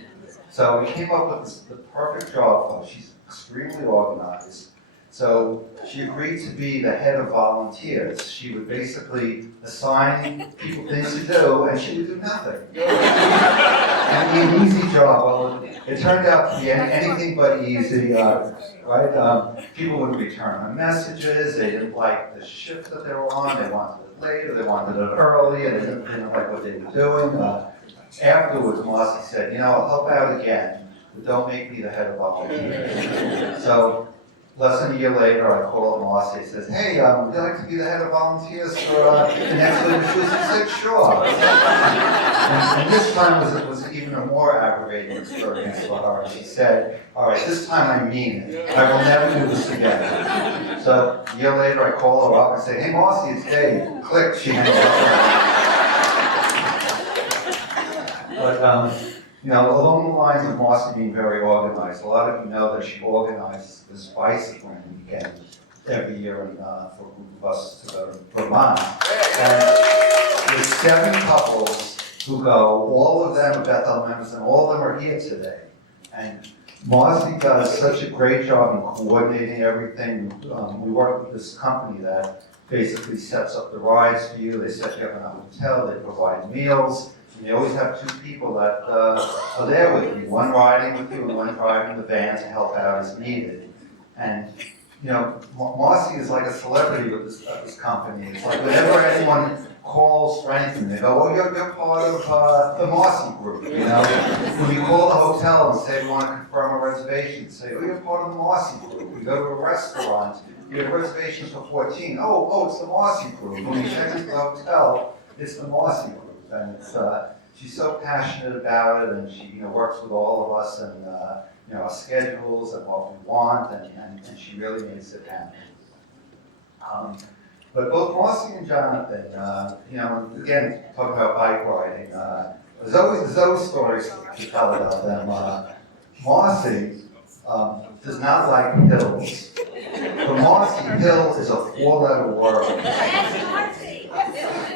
So we came up with the perfect job for her. She's extremely organized. So she agreed to be the head of volunteers. She would basically assign people things to do, and she would do nothing. And it'd be an easy job. Well, it turned out to be anything but easy, right? People would return her messages. They didn't like the shift that they were on. They wanted it later. They wanted it early. And they didn't like what they were doing. Afterwards, Marci said, you know, I'll help out again, but don't make me the head of volunteers. So less than a year later, I called Marci and says, hey, would you like to be the head of volunteers for the next Tour de Shoes? She said, sure. And this time was even a more aggravating experience for her. And she said, all right, this time I mean it. I will never do this again. So a year later, I call her up and say, hey, Marci, it's Dave. Click, she hangs up. But, you know, along the lines of Marci being very organized, a lot of you know that she organizes this bicycling weekend every year for a group of us to go to Vermont. And there's 7 couples who go, all of them are Beth members, and all of them are here today. And Marci does such a great job in coordinating everything. We work with this company that basically sets up the rides for you. They set you up in a hotel, they provide meals. And you always have 2 people that are there with you, one riding with you and one driving the van to help out as needed. And, you know, Marci is like a celebrity with this company. It's like whenever anyone calls for anything, they go, oh, you're part of the Marci group, you know? When you call the hotel and say we want to confirm a reservation, say, oh, you're part of the Marci group. We go to a restaurant, you have reservations for 14. Oh, it's the Marci group. When you check into the hotel, it's the Marci group. And it's, she's so passionate about it, and she works with all of us and our schedules and what we want, and she really makes it happen. But both Marci and Jonathan, again, talking about bike riding, there's always stories to tell about them. Marci does not like hills. For Marci, hill is a 4-letter word.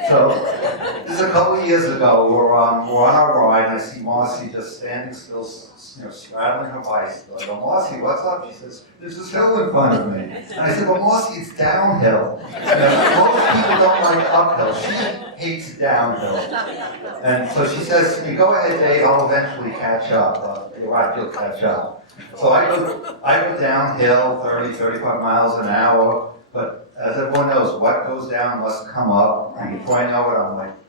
So, this is a couple of years ago, we're on our ride, and I see Marci just standing still, straddling her bicycle. I go, Marci, what's up? She says, there's this hill in front of me. And I said, well, Marci, it's downhill. Most people don't like uphill. She hates downhill. And so she says to me, go ahead, Dave, I'll eventually catch up. You're right, you'll catch up. So I go downhill 30, 35 miles an hour, but as everyone knows, what goes down must come up. And before I know it,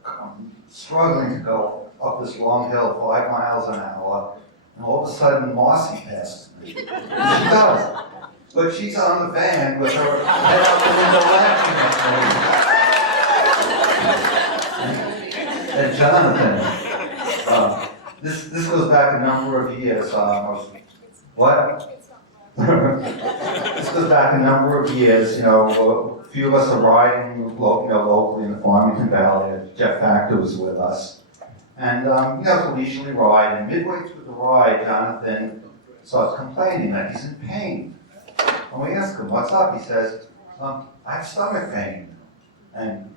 I'm struggling to go up this long hill 5 miles an hour. And all of a sudden, Marci passes me. She does. But she's on the van with her head out the window laughing at me. And Jonathan, this goes back a number of years. What? This goes back a number of years. A few of us are riding locally in the Farmington Valley. Jeff Factor was with us. And, so we usually ride, and midway through the ride, Jonathan starts complaining that he's in pain. When we ask him, what's up? He says, I have stomach pain. And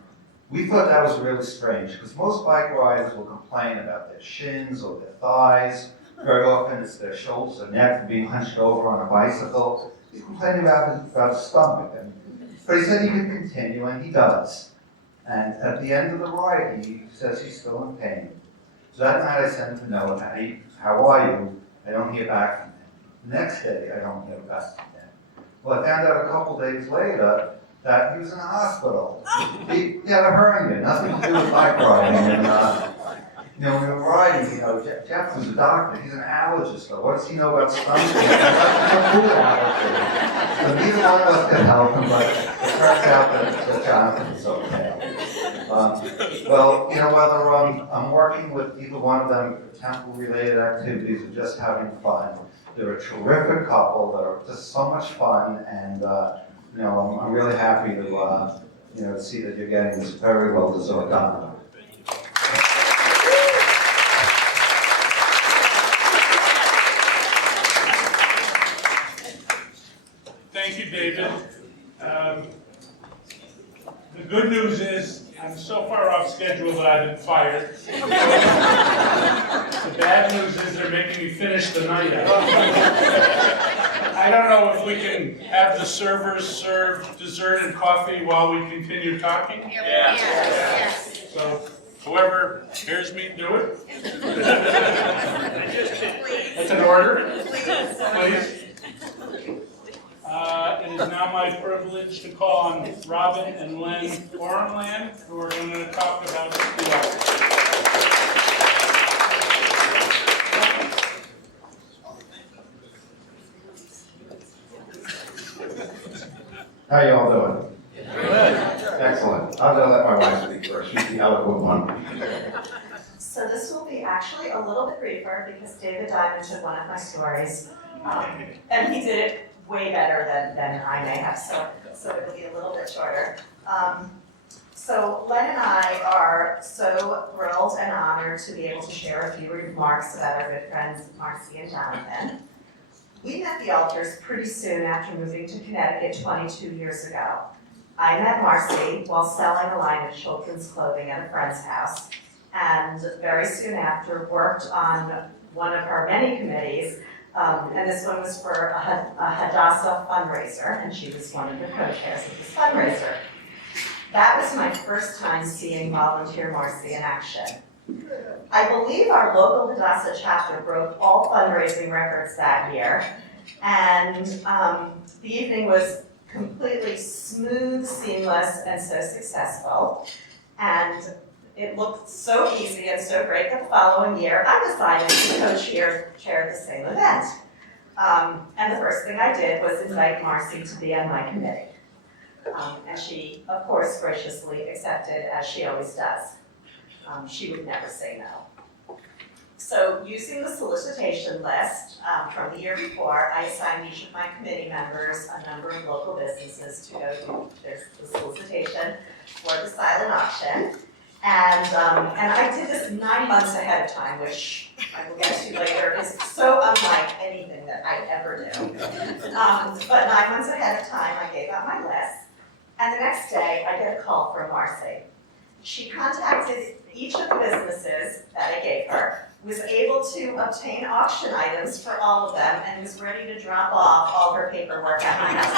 we thought that was really strange, because most bike riders will complain about their shins or their thighs. Very often it's their shoulders or neck from being hunched over on a bicycle. He's complaining about his stomach. But he said he could continue, and he does. And at the end of the ride, he says he's still in pain. So that night I sent him a note, hey, how are you? I don't hear back from him. The next day, I don't hear back from him. Well, I found out a couple days later that he was in the hospital. He had a hernia, nothing to do with bike riding. You know, we were riding, Jeff was a doctor, he's an allergist, so what does he know about stomach? He's a food allergy. So neither one of us could help him, but it turns out that Jonathan is okay. Well, whether I'm working with either one of them for temple-related activities or just having fun, they're a terrific couple that are just so much fun, and I'm really happy to see that you're getting this very well-deserved honor. Thank you, David. The good news is I'm so far off schedule that I've been fired. The bad news is they're making me finish the night out. I don't know if we can have the servers serve dessert and coffee while we continue talking. Yeah. Yes. So whoever hears me do it. That's an order. Please. It is now my privilege to call on Robin and Len Orenland, who are going to talk about the art. How you all doing? Excellent. I'm gonna let my wife speak first. She's the eloquent one. So this will be actually a little bit briefer because David Diamond took one of my stories, and he did it way better than I may have, so it'll be a little bit shorter. So Len and I are so thrilled and honored to be able to share a few remarks about our good friends Marci and Jonathan. We met the Alters pretty soon after moving to Connecticut 22 years ago. I met Marci while selling a line of children's clothing at a friend's house, and very soon after worked on one of her many committees, and this one was for a Hadassah fundraiser, and she was one of the co-chairs of this fundraiser. That was my first time seeing Volunteer Marci in action. I believe our local Hadassah chapter broke all fundraising records that year, and the evening was completely smooth, seamless, and so successful. And it looked so easy and so great that the following year I decided to co-chair the same event. And the first thing I did was invite Marci to be on my committee. And she, of course, graciously accepted, as she always does. She would never say no. So using the solicitation list from the year before, I assigned each of my committee members a number of local businesses to go do the solicitation for the silent auction. And I did this 9 months ahead of time, which I will get to later, is so unlike anything that I ever do. But 9 months ahead of time, I gave out my list. And the next day, I get a call from Marci. She contacted each of the businesses that I gave her, was able to obtain auction items for all of them, and was ready to drop off all her paperwork at my house.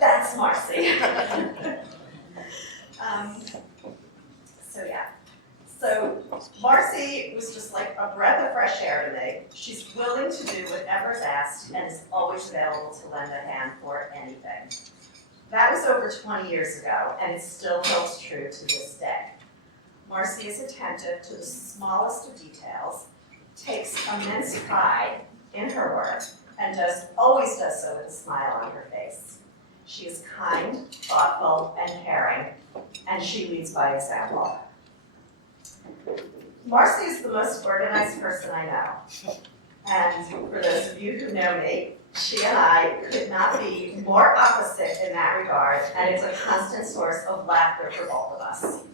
That's Marci. So Marci was just like a breath of fresh air to me. She's willing to do whatever's asked and is always available to lend a hand for anything. That was over 20 years ago, and it still holds true to this day. Marci is attentive to the smallest of details, takes immense pride in her work, and always does so with a smile on her face. She is kind, thoughtful, and caring, and she leads by example. Marci is the most organized person I know. And for those of you who know me, she and I could not be more opposite in that regard, and it's a constant source of laughter for both of us.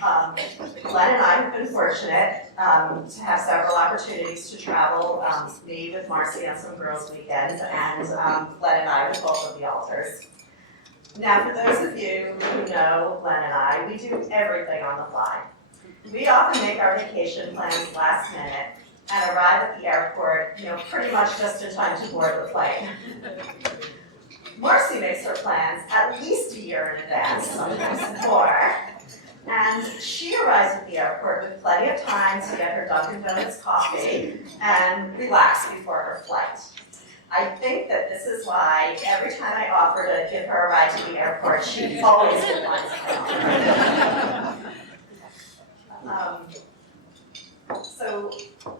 Len and I have been fortunate to have several opportunities to travel, me with Marci on some girls' weekends, and Len and I with both of the Alters. Now, for those of you who know Len and I, we do everything on the fly. We often make our vacation plans last minute and arrive at the airport, pretty much just in time to board the plane. Marci makes her plans at least a year in advance, sometimes more. And she arrives at the airport with plenty of time to get her Dunkin' Donuts coffee and relax before her flight. I think that this is why every time I offer to give her a ride to the airport, she always declines to come. So,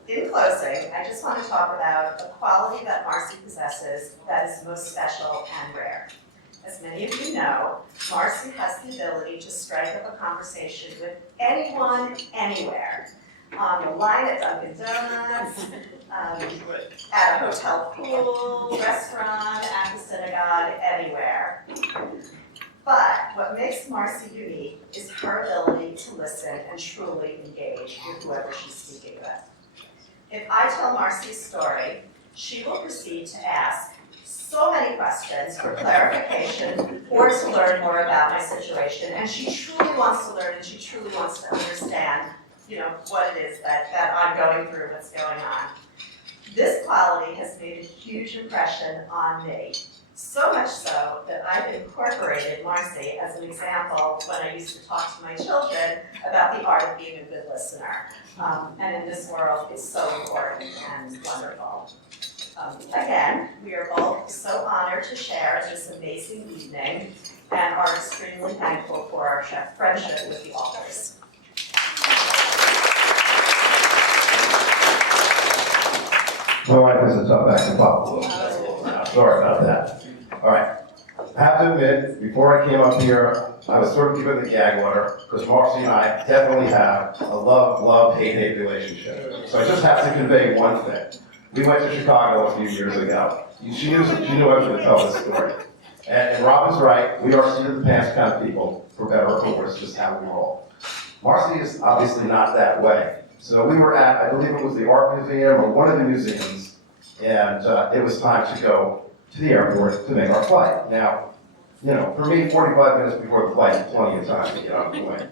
in closing, I just want to talk about a quality that Marci possesses that is most special and rare. As many of you know, Marci has the ability to strike up a conversation with anyone, anywhere. On the line at Dunkin' Donuts, at a hotel pool, restaurant, at the synagogue, anywhere. But what makes Marci unique is her ability to listen and truly engage with whoever she's speaking with. If I tell Marci's story, she will proceed to ask so many questions for clarification or to learn more about my situation. And she truly wants to learn and she truly wants to understand, what it is that I'm going through, what's going on. This quality has made a huge impression on me. So much so that I've incorporated Marci as an example when I used to talk to my children about the art of being a good listener. And in this world, it's so important and wonderful. Again, we are both so honored to share this amazing evening and are extremely thankful for our friendship with the authors. My wife is a tough act to follow. Sorry about that. All right. I have to admit, before I came up here, I was sort of given the gag order, because Marci and I definitely have a love, hate relationship. So I just have to convey one thing. We went to Chicago a few years ago. She knew I was going to tell this story. And Robin's right, we are seat of the pants kind of people, for better or for worse, just how we roll. Marci is obviously not that way. So we were at, I believe it was the Art Museum or one of the museums, and it was time to go to the airport to make our flight. Now, for me, 45 minutes before the flight is plenty of time to get on the plane.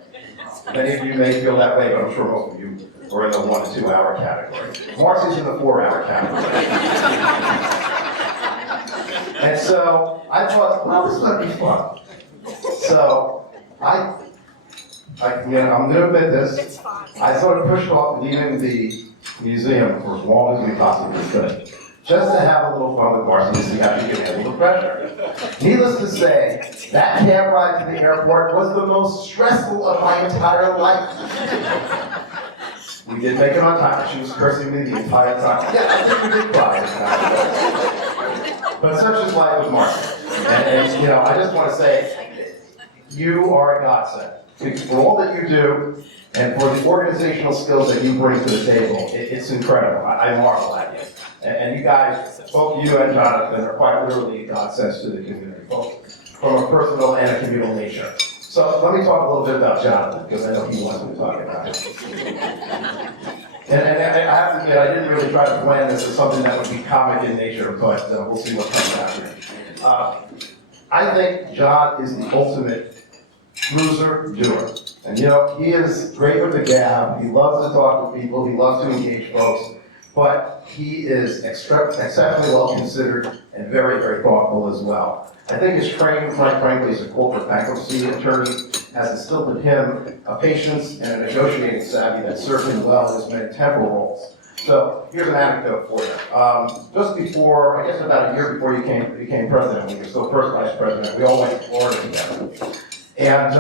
Many of you may feel that way, but I'm sure most of you are in the 1 to 2 hour category. Marci's in the 4 hour category. And so I thought, well, this is going to be fun. So I'm going to admit this. I sort of pushed off leaving the museum for as long as we possibly could, just to have a little fun with Marci to see how she could handle the pressure. Needless to say, that cab ride to the airport was the most stressful of my entire life. We did make it on time. She was cursing me the entire time. Yeah, I think we did cry. But such is life with Marci. And I just want to say, you are a godsend. For all that you do, and for the organizational skills that you bring to the table, it's incredible. I marvel at you. And you guys, both you and Jonathan, are quite literally godsends to the community, both from a personal and a communal nature. So let me talk a little bit about Jonathan, because I know he wants to talk about it. And I have to admit, I didn't really try to plan this as something that would be comic in nature, but we'll see what comes out here. I think John is the ultimate cruiser doer. And he is great with the gab, he loves to talk to people, he loves to engage folks, but he is exceptionally well considered and very, very thoughtful as well. I think his training, quite frankly, as a corporate bankruptcy attorney has instilled in him a patience and a negotiating savvy that served him well in his many temporal roles. So here's an anecdote for you. Just before, I guess about a year before you became president, when you were still first vice president, we all went to Florida together. And,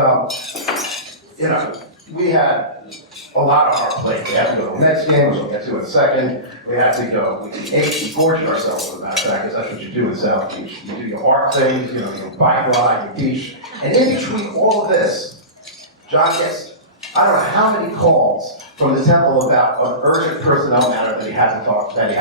we had a lot on our plate. We had to go to the next game, which we'll get to in a second. We had to go, we ate, we gorged ourselves, as a matter of fact, because that's what you do in South Beach. You do your art things, your bike ride, your beach. And in between all of this, John gets, I don't know how many calls from the temple about an urgent personnel matter that he had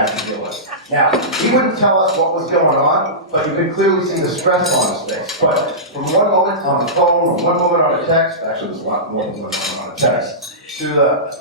to deal with. Now, he wouldn't tell us what was going on, but you could clearly see the stress on his face. But from one moment on the phone, from one moment on a text, actually there's a lot more than one moment on a text, to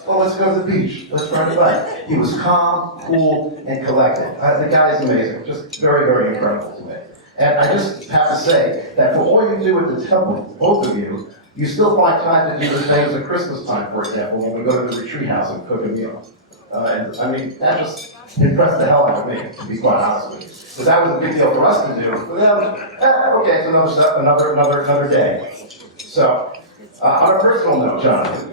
let's go to the beach, let's ride a bike. He was calm, cool, and collected. The guy's amazing, just very, very incredible to me. And I just have to say that for all you do at the temple, both of you, you still find time to do the things at Christmas time, for example, when we go to the retreat house and cook a meal. And I mean, that just impressed the hell out of me, to be quite honest with you. Because that was a big deal for us to do. For them, okay, it's another step, another day. So, on a personal note, Jonathan,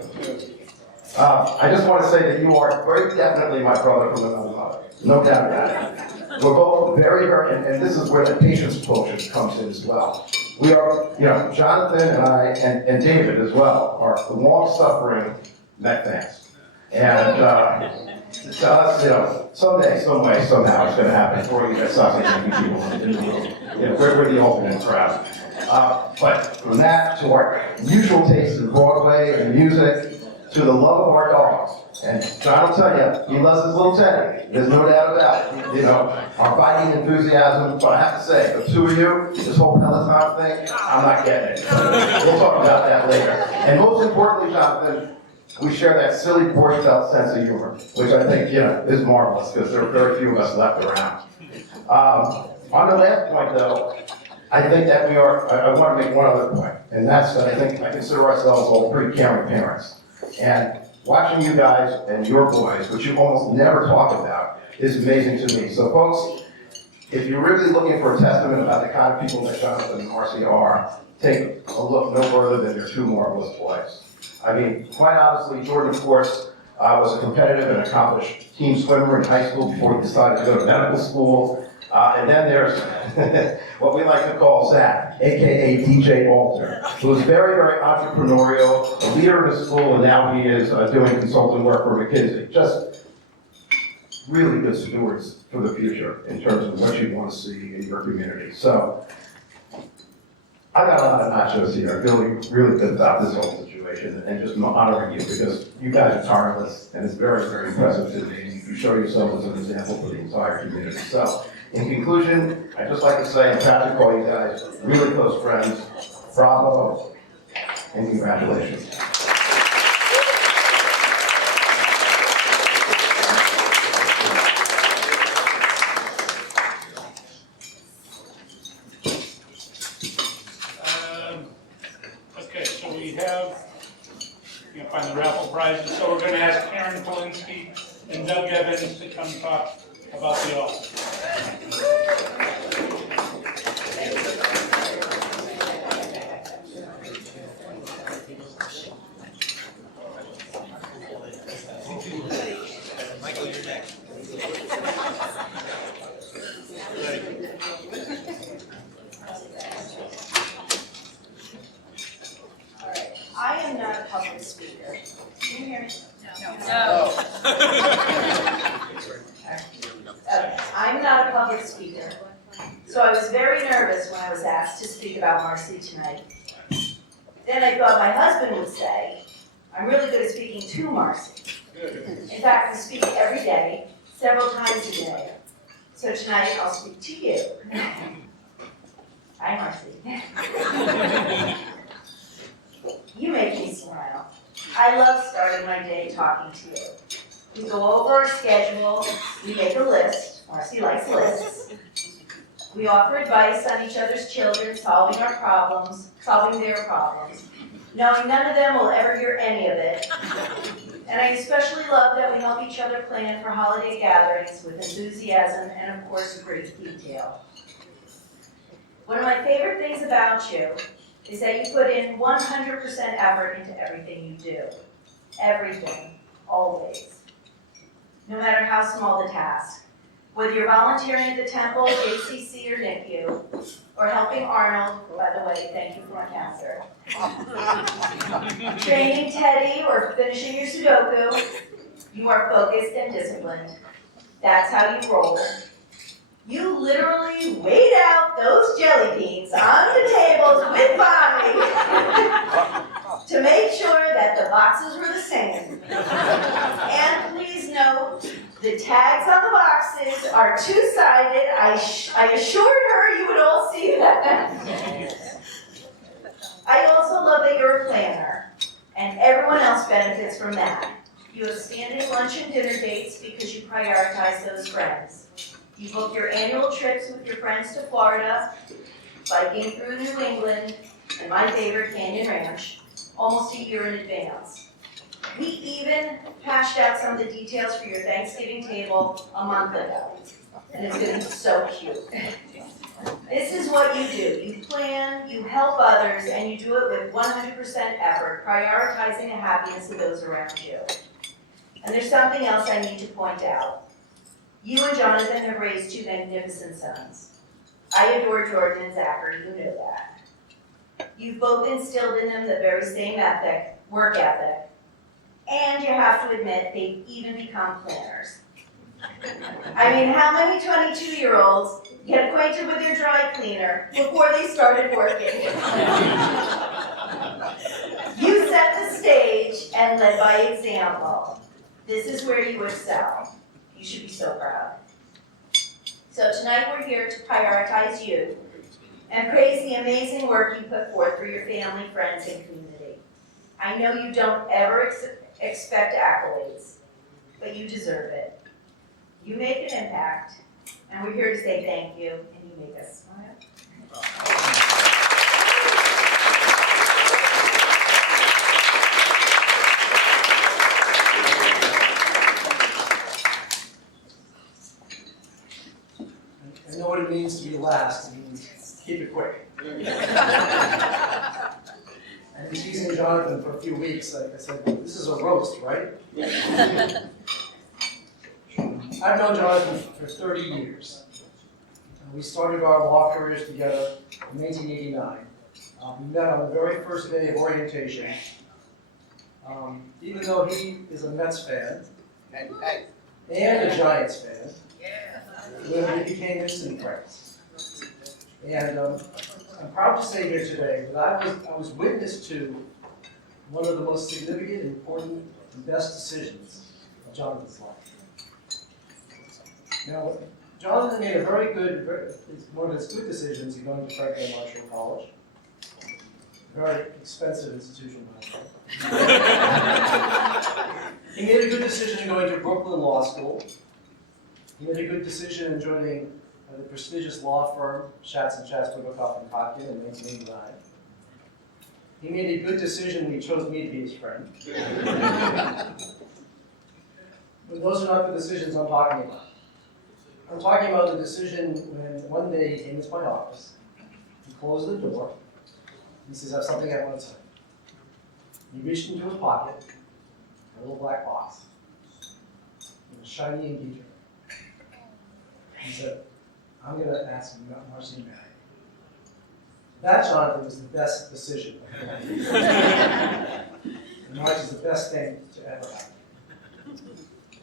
I just want to say that you are very definitely my brother from another mother. No doubt about it. We're both very, very, and this is where the patience quotient comes in as well. We are, Jonathan and I, and David as well, are long-suffering, Met fans. And to us, someday, some way, somehow, it's going to happen for you. That sucks. People in the room. We're the ultimate crowd. But from that to our mutual taste in Broadway and music, to the love of our dogs. And John will tell you, he loves his little Teddy. There's no doubt about it. Our biking enthusiasm. But I have to say, the two of you, this whole Peloton thing, I'm not getting it. We'll talk about that later. And most importantly, Jonathan, we share that silly Borscht Belt sense of humor, which I think, is marvelous because there are very few of us left around. On the last point, though, I think that I want to make one other point, and that's that I consider ourselves all pretty caring parents. And watching you guys and your boys, which you almost never talk about, is amazing to me. So folks, if you're really looking for a testament about the kind of people that Jonathan and Marci are, take a look no further than your two marvelous boys. I mean, quite honestly, Jordan, of course, was a competitive and accomplished team swimmer in high school before he decided to go to medical school. And then there's what we like to call Zach, aka DJ Alter, who was very, very entrepreneurial, a leader in his school, and now he is doing consulting work for McKinsey. Just really good stewards for the future in terms of what you want to see in your community. So I got a lot of nachos here. I feel really good about this whole situation and just honoring you because you guys are tireless and it's very, very impressive to me. And you show yourself as an example for the entire community. So in conclusion, I'd just like to say, and proud to call you guys really close friends, bravo, and congratulations. Okay, so we have, you can find the raffle prizes, so we're going to ask Karen Polinsky and Doug Evans to come talk about the office. Michael, you're next. I am not a public speaker. Can you hear me? No. Okay, I'm not a public speaker. So I was very nervous when I was asked to speak about Marci tonight. Then I thought my husband would say, I'm really good at speaking to Marci. In fact, we speak every day, several times a day. So tonight I'll speak to you. Hi, Marci. You make me smile. I love starting my day talking to you. We go over our schedule, we make a list. Marci likes lists. We offer advice on each other's children, solving their problems, knowing none of them will ever hear any of it. And I especially love that we help each other plan for holiday gatherings with enthusiasm and, of course, great detail. One of my favorite things about you is that you put in 100% effort into everything you do. Everything, always. No matter how small the task. Whether you're volunteering at the temple, JCC, or NICU, or helping Arnold, by the way, thank you for my cancer, training Teddy, or finishing your Sudoku, you are focused and disciplined. That's how you roll. You literally weighed out those jelly beans on the tables with Bonnie to make sure that the boxes were the same. And please note, the tags on the boxes are two-sided. I assured her you would all see that. I also love that you're a planner, and everyone else benefits from that. You have standing lunch and dinner dates because you prioritize those friends. You book your annual trips with your friends to Florida, biking through New England, and my favorite, Canyon Ranch, almost a year in advance. We even hashed out some of the details for your Thanksgiving table a month ago, and it's going to be so cute. This is what you do. You plan, you help others, and you do it with 100% effort, prioritizing the happiness of those around you. And there's something else I need to point out. You and Jonathan have raised two magnificent sons. I adore Jordan and Zachary, you know that. You've both instilled in them the very same work ethic, And you have to admit, they've even become planners. I mean, how many 22-year-olds get acquainted with their dry cleaner before they started working? You set the stage and led by example. This is where you excel. You should be so proud. So tonight we're here to prioritize you and praise the amazing work you put forth for your family, friends, and community. I know you don't ever expect accolades, but you deserve it. You make an impact, and we're here to say thank you, and you make us smile. I know what it means to be last, and keep it quick. I've been teasing Jonathan for a few weeks. I said, this is a roast, right? I've known Jonathan for 30 years. We started our law careers together in 1989. We met on the very first day of orientation. Even though he is a Mets fan and a Giants fan, we became instant friends. And I'm proud to say here today that I was witness to one of the most significant, important, and best decisions of Jonathan's life. Now, Jonathan made a one of his good decisions in going to Franklin Marshall College. Very expensive institution, by the way. He made a good decision in going to Brooklyn Law School. He made a good decision in joining the prestigious law firm, Schatz & Schatz, Wittikoff & Kotkin in 1989. He made a good decision when he chose me to be his friend. But those are not the decisions I'm talking about. I'm talking about the decision when one day he came into my office, he closed the door, he says, I have something I want to tell you. He reached into his pocket, a little black box, with a shiny engagement. He said, I'm going to ask you about Marci and Beth. That, Jonathan, was the best decision. And Marci's the best thing to ever happen.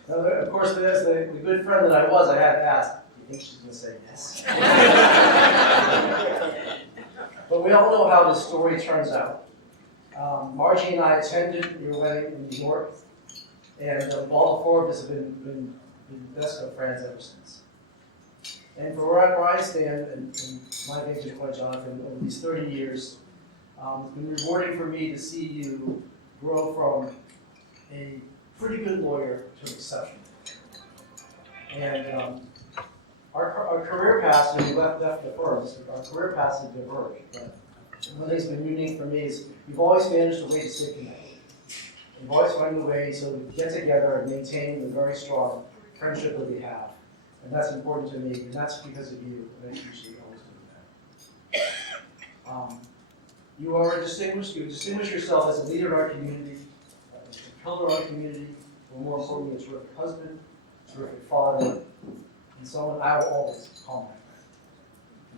Now, of course, as the good friend that I was, I had to ask, do you think she's going to say yes? But we all know how this story turns out. Marci and I attended your wedding in New York, and all four of us have been best of friends ever since. And for where I stand, and my vantage point, Jonathan, over these 30 years, it's been rewarding for me to see you grow from a pretty good lawyer to exceptional. And our career paths, when we left the firms, our career paths have diverged. But one thing that's been unique for me is you've always managed a way to stay connected. You've always found a way so we get together and maintain the very strong friendship that we have. And that's important to me, and that's because of you, and I appreciate you always doing that. You distinguish yourself as a leader in our community, as a pillar of our community, but more importantly, a terrific husband, a terrific father, and someone I will always call my friend.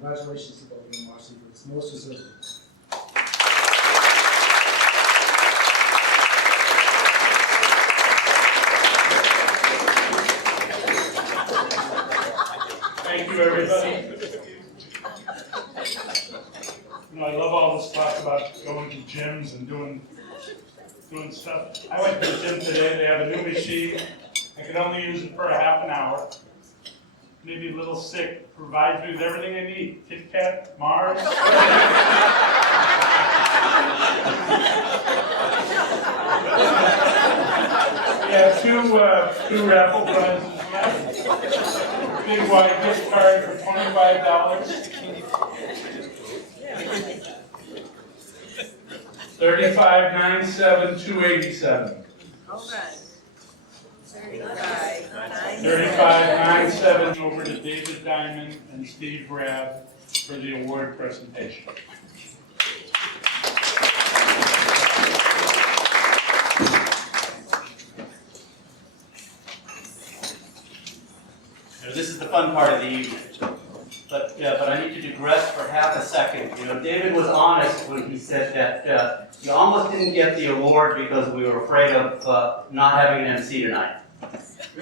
Congratulations to both of you, Marci, for this most deserving. Thank you, everybody. I love all this talk about going to gyms and doing stuff. I went to the gym today. They have a new machine. I could only use it for a half an hour. Maybe a little sick. Provides me with everything I need. Kit Kat, Mars. We have two raffle prizes left. Big white gift card for $25. 3597 3597 over to David Diamond and Steve Grab for the award presentation. This is the fun part of the evening. But I need to digress for half a second. David was honest when he said that You almost didn't get the award because we were afraid of not having an MC tonight.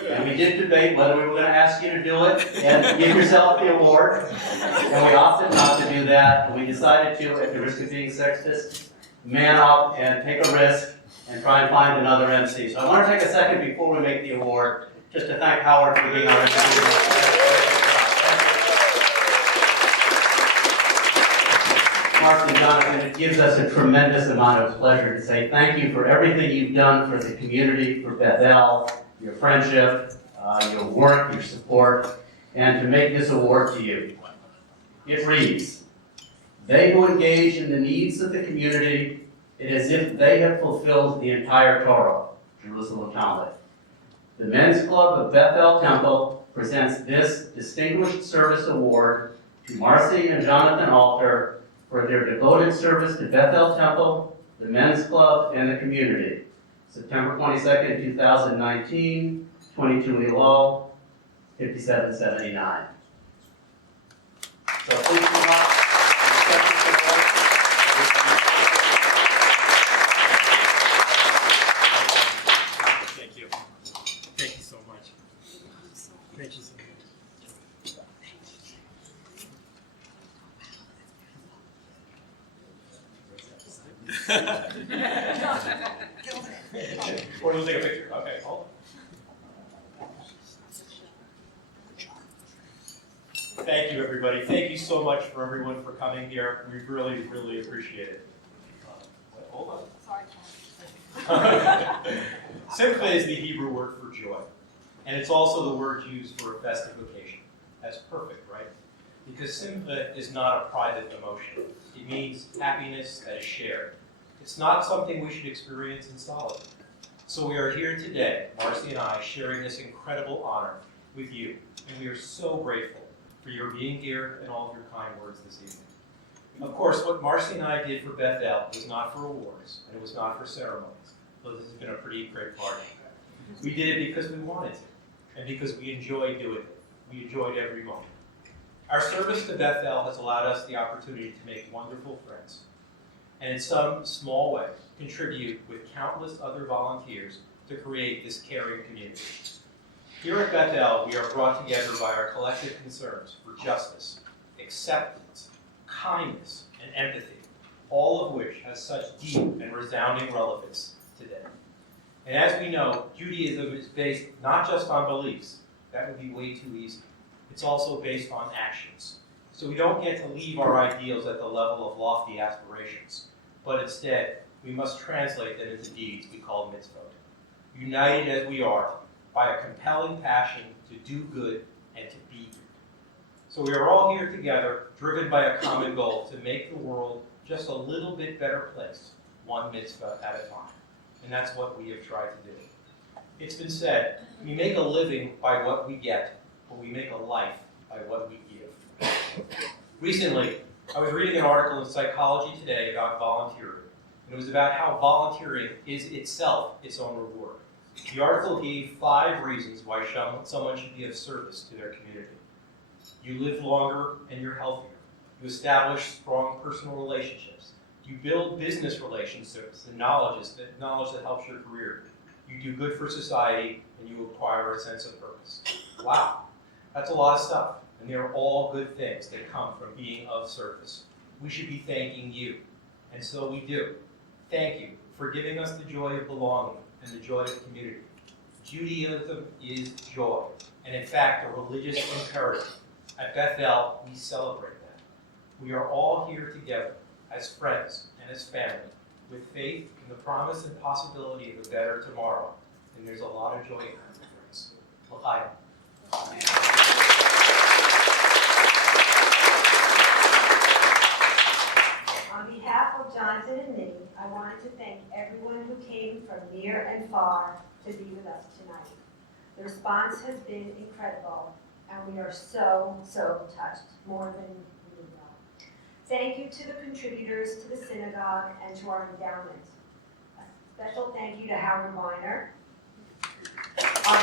And we did debate whether we were going to ask you to do it and give yourself the award. And we opted not to do that. And we decided to, at the risk of being sexist, man up and take a risk and try and find another MC. So I want to take a second before we make the award just to thank Howard for being our MC. Marci and Jonathan, it gives us a tremendous amount of pleasure to say thank you for everything you've done for the community, for Bethel, your friendship, your work, your support, and to make this award to you. It reads, they who engage in the needs of the community, it is as if they have fulfilled the entire Torah, Jerusalem Talmud. The Men's Club of Bethel Temple presents this Distinguished Service Award to Marci and Jonathan Alter for their devoted service to Bethel Temple, the Men's Club, and the community. September 22nd, 2019, 22 Elul, 5779. So please come up. Thank you. Thank you so much. Thank you so much. Or we'll take a picture. Okay, hold on. Thank you, everybody. Thank you so much for everyone for coming here. We really, really appreciate it. Hold on. Simcha is the Hebrew word for joy. And it's also the word used for a festive occasion. That's perfect, right? Because simcha is not a private emotion. It means happiness that is shared. It's not something we should experience in solitude. So we are here today, Marci and I, sharing this incredible honor with you. And we are so grateful for your being here and all of your kind words this evening. Of course, what Marci and I did for Bethel was not for awards, and it was not for ceremonies, though this has been a pretty great party. We did it because we wanted to, and because we enjoyed doing it. We enjoyed every moment. Our service to Bethel has allowed us the opportunity to make wonderful friends, and in some small way, contribute with countless other volunteers to create this caring community. Here at Bethel, we are brought together by our collective concerns for justice, acceptance, kindness, and empathy, all of which has such deep and resounding relevance today. And as we know, Judaism is based not just on beliefs. That would be way too easy. It's also based on actions. So we don't get to leave our ideals at the level of lofty aspirations, but instead, we must translate them into deeds we call mitzvot. United as we are by a compelling passion to do good and to be good. So we are all here together, driven by a common goal to make the world just a little bit better place, one mitzvah at a time. And that's what we have tried to do. It's been said, we make a living by what we get, but we make a life by what we give. Recently, I was reading an article in Psychology Today about volunteering. And it was about how volunteering is itself its own reward. The article gave 5 reasons why someone should be of service to their community. You live longer and you're healthier. You establish strong personal relationships. You build business relationships and knowledge that helps your career. You do good for society and you acquire a sense of purpose. Wow, that's a lot of stuff. And they're all good things that come from being of service. We should be thanking you. And so we do. Thank you for giving us the joy of belonging and the joy of community. Judaism is joy, and in fact, a religious imperative. At Bethel, we celebrate that. We are all here together as friends and as family, with faith in the promise and possibility of a better tomorrow. And there's a lot of joy in that, friends. L'chaim. On behalf of Jonathan and me, I wanted to thank everyone who came from near and far to be with us tonight. The response has been incredible, and we are so, so touched, more than we know. Thank you to the contributors to the synagogue and to our endowment. A special thank you to Howard Weiner, our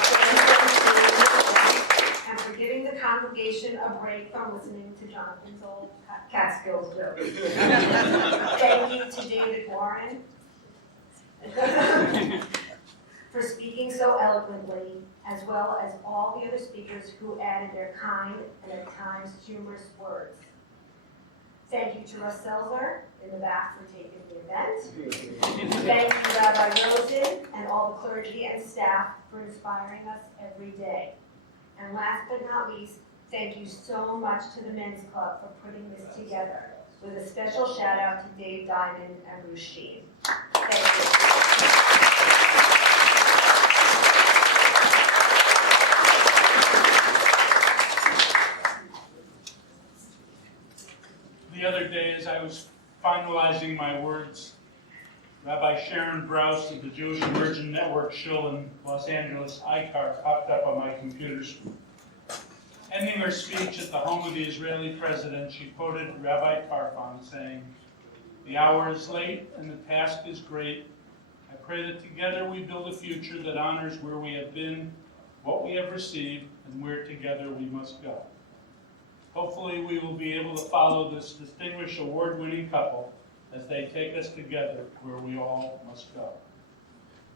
and for giving the congregation congregation a break from listening to Jonathan's old Catskills jokes. Thank you to David Warren for speaking so eloquently, as well as all the other speakers who added their kind and at times humorous words. Thank you to Russ Selzer in the back for taking the event. Thank you, Rabbi Rosen, and all the clergy and staff for inspiring us every day. And last but not least, thank you so much to the Men's Club for putting this together, with a special shout out to Dave Diamond and Bruce Sheen. Thank you. The other day, as I was finalizing my words, Rabbi Sharon Brous of the Jewish Emergent Network Shul in Los Angeles, ICAR, popped up on my computer screen. Ending her speech at the home of the Israeli president, she quoted Rabbi Tarfon saying, "The hour is late and the task is great. I pray that together we build a future that honors where we have been, what we have received, and where together we must go." Hopefully we will be able to follow this distinguished award-winning couple as they take us together where we all must go.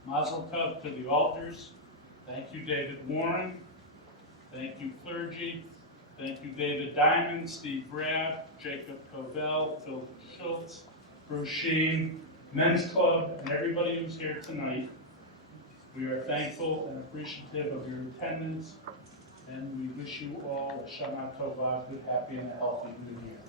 Mazel tov to the altars. Thank you, David Warren. Thank you, clergy. Thank you, David Diamond, Steve Rabb, Jacob Covell, Phil Schultz, Bruce Sheen, Men's Club, and everybody who's here tonight. We are thankful and appreciative of your attendance, and we wish you all a Shana Tova, good, happy, and a healthy new year.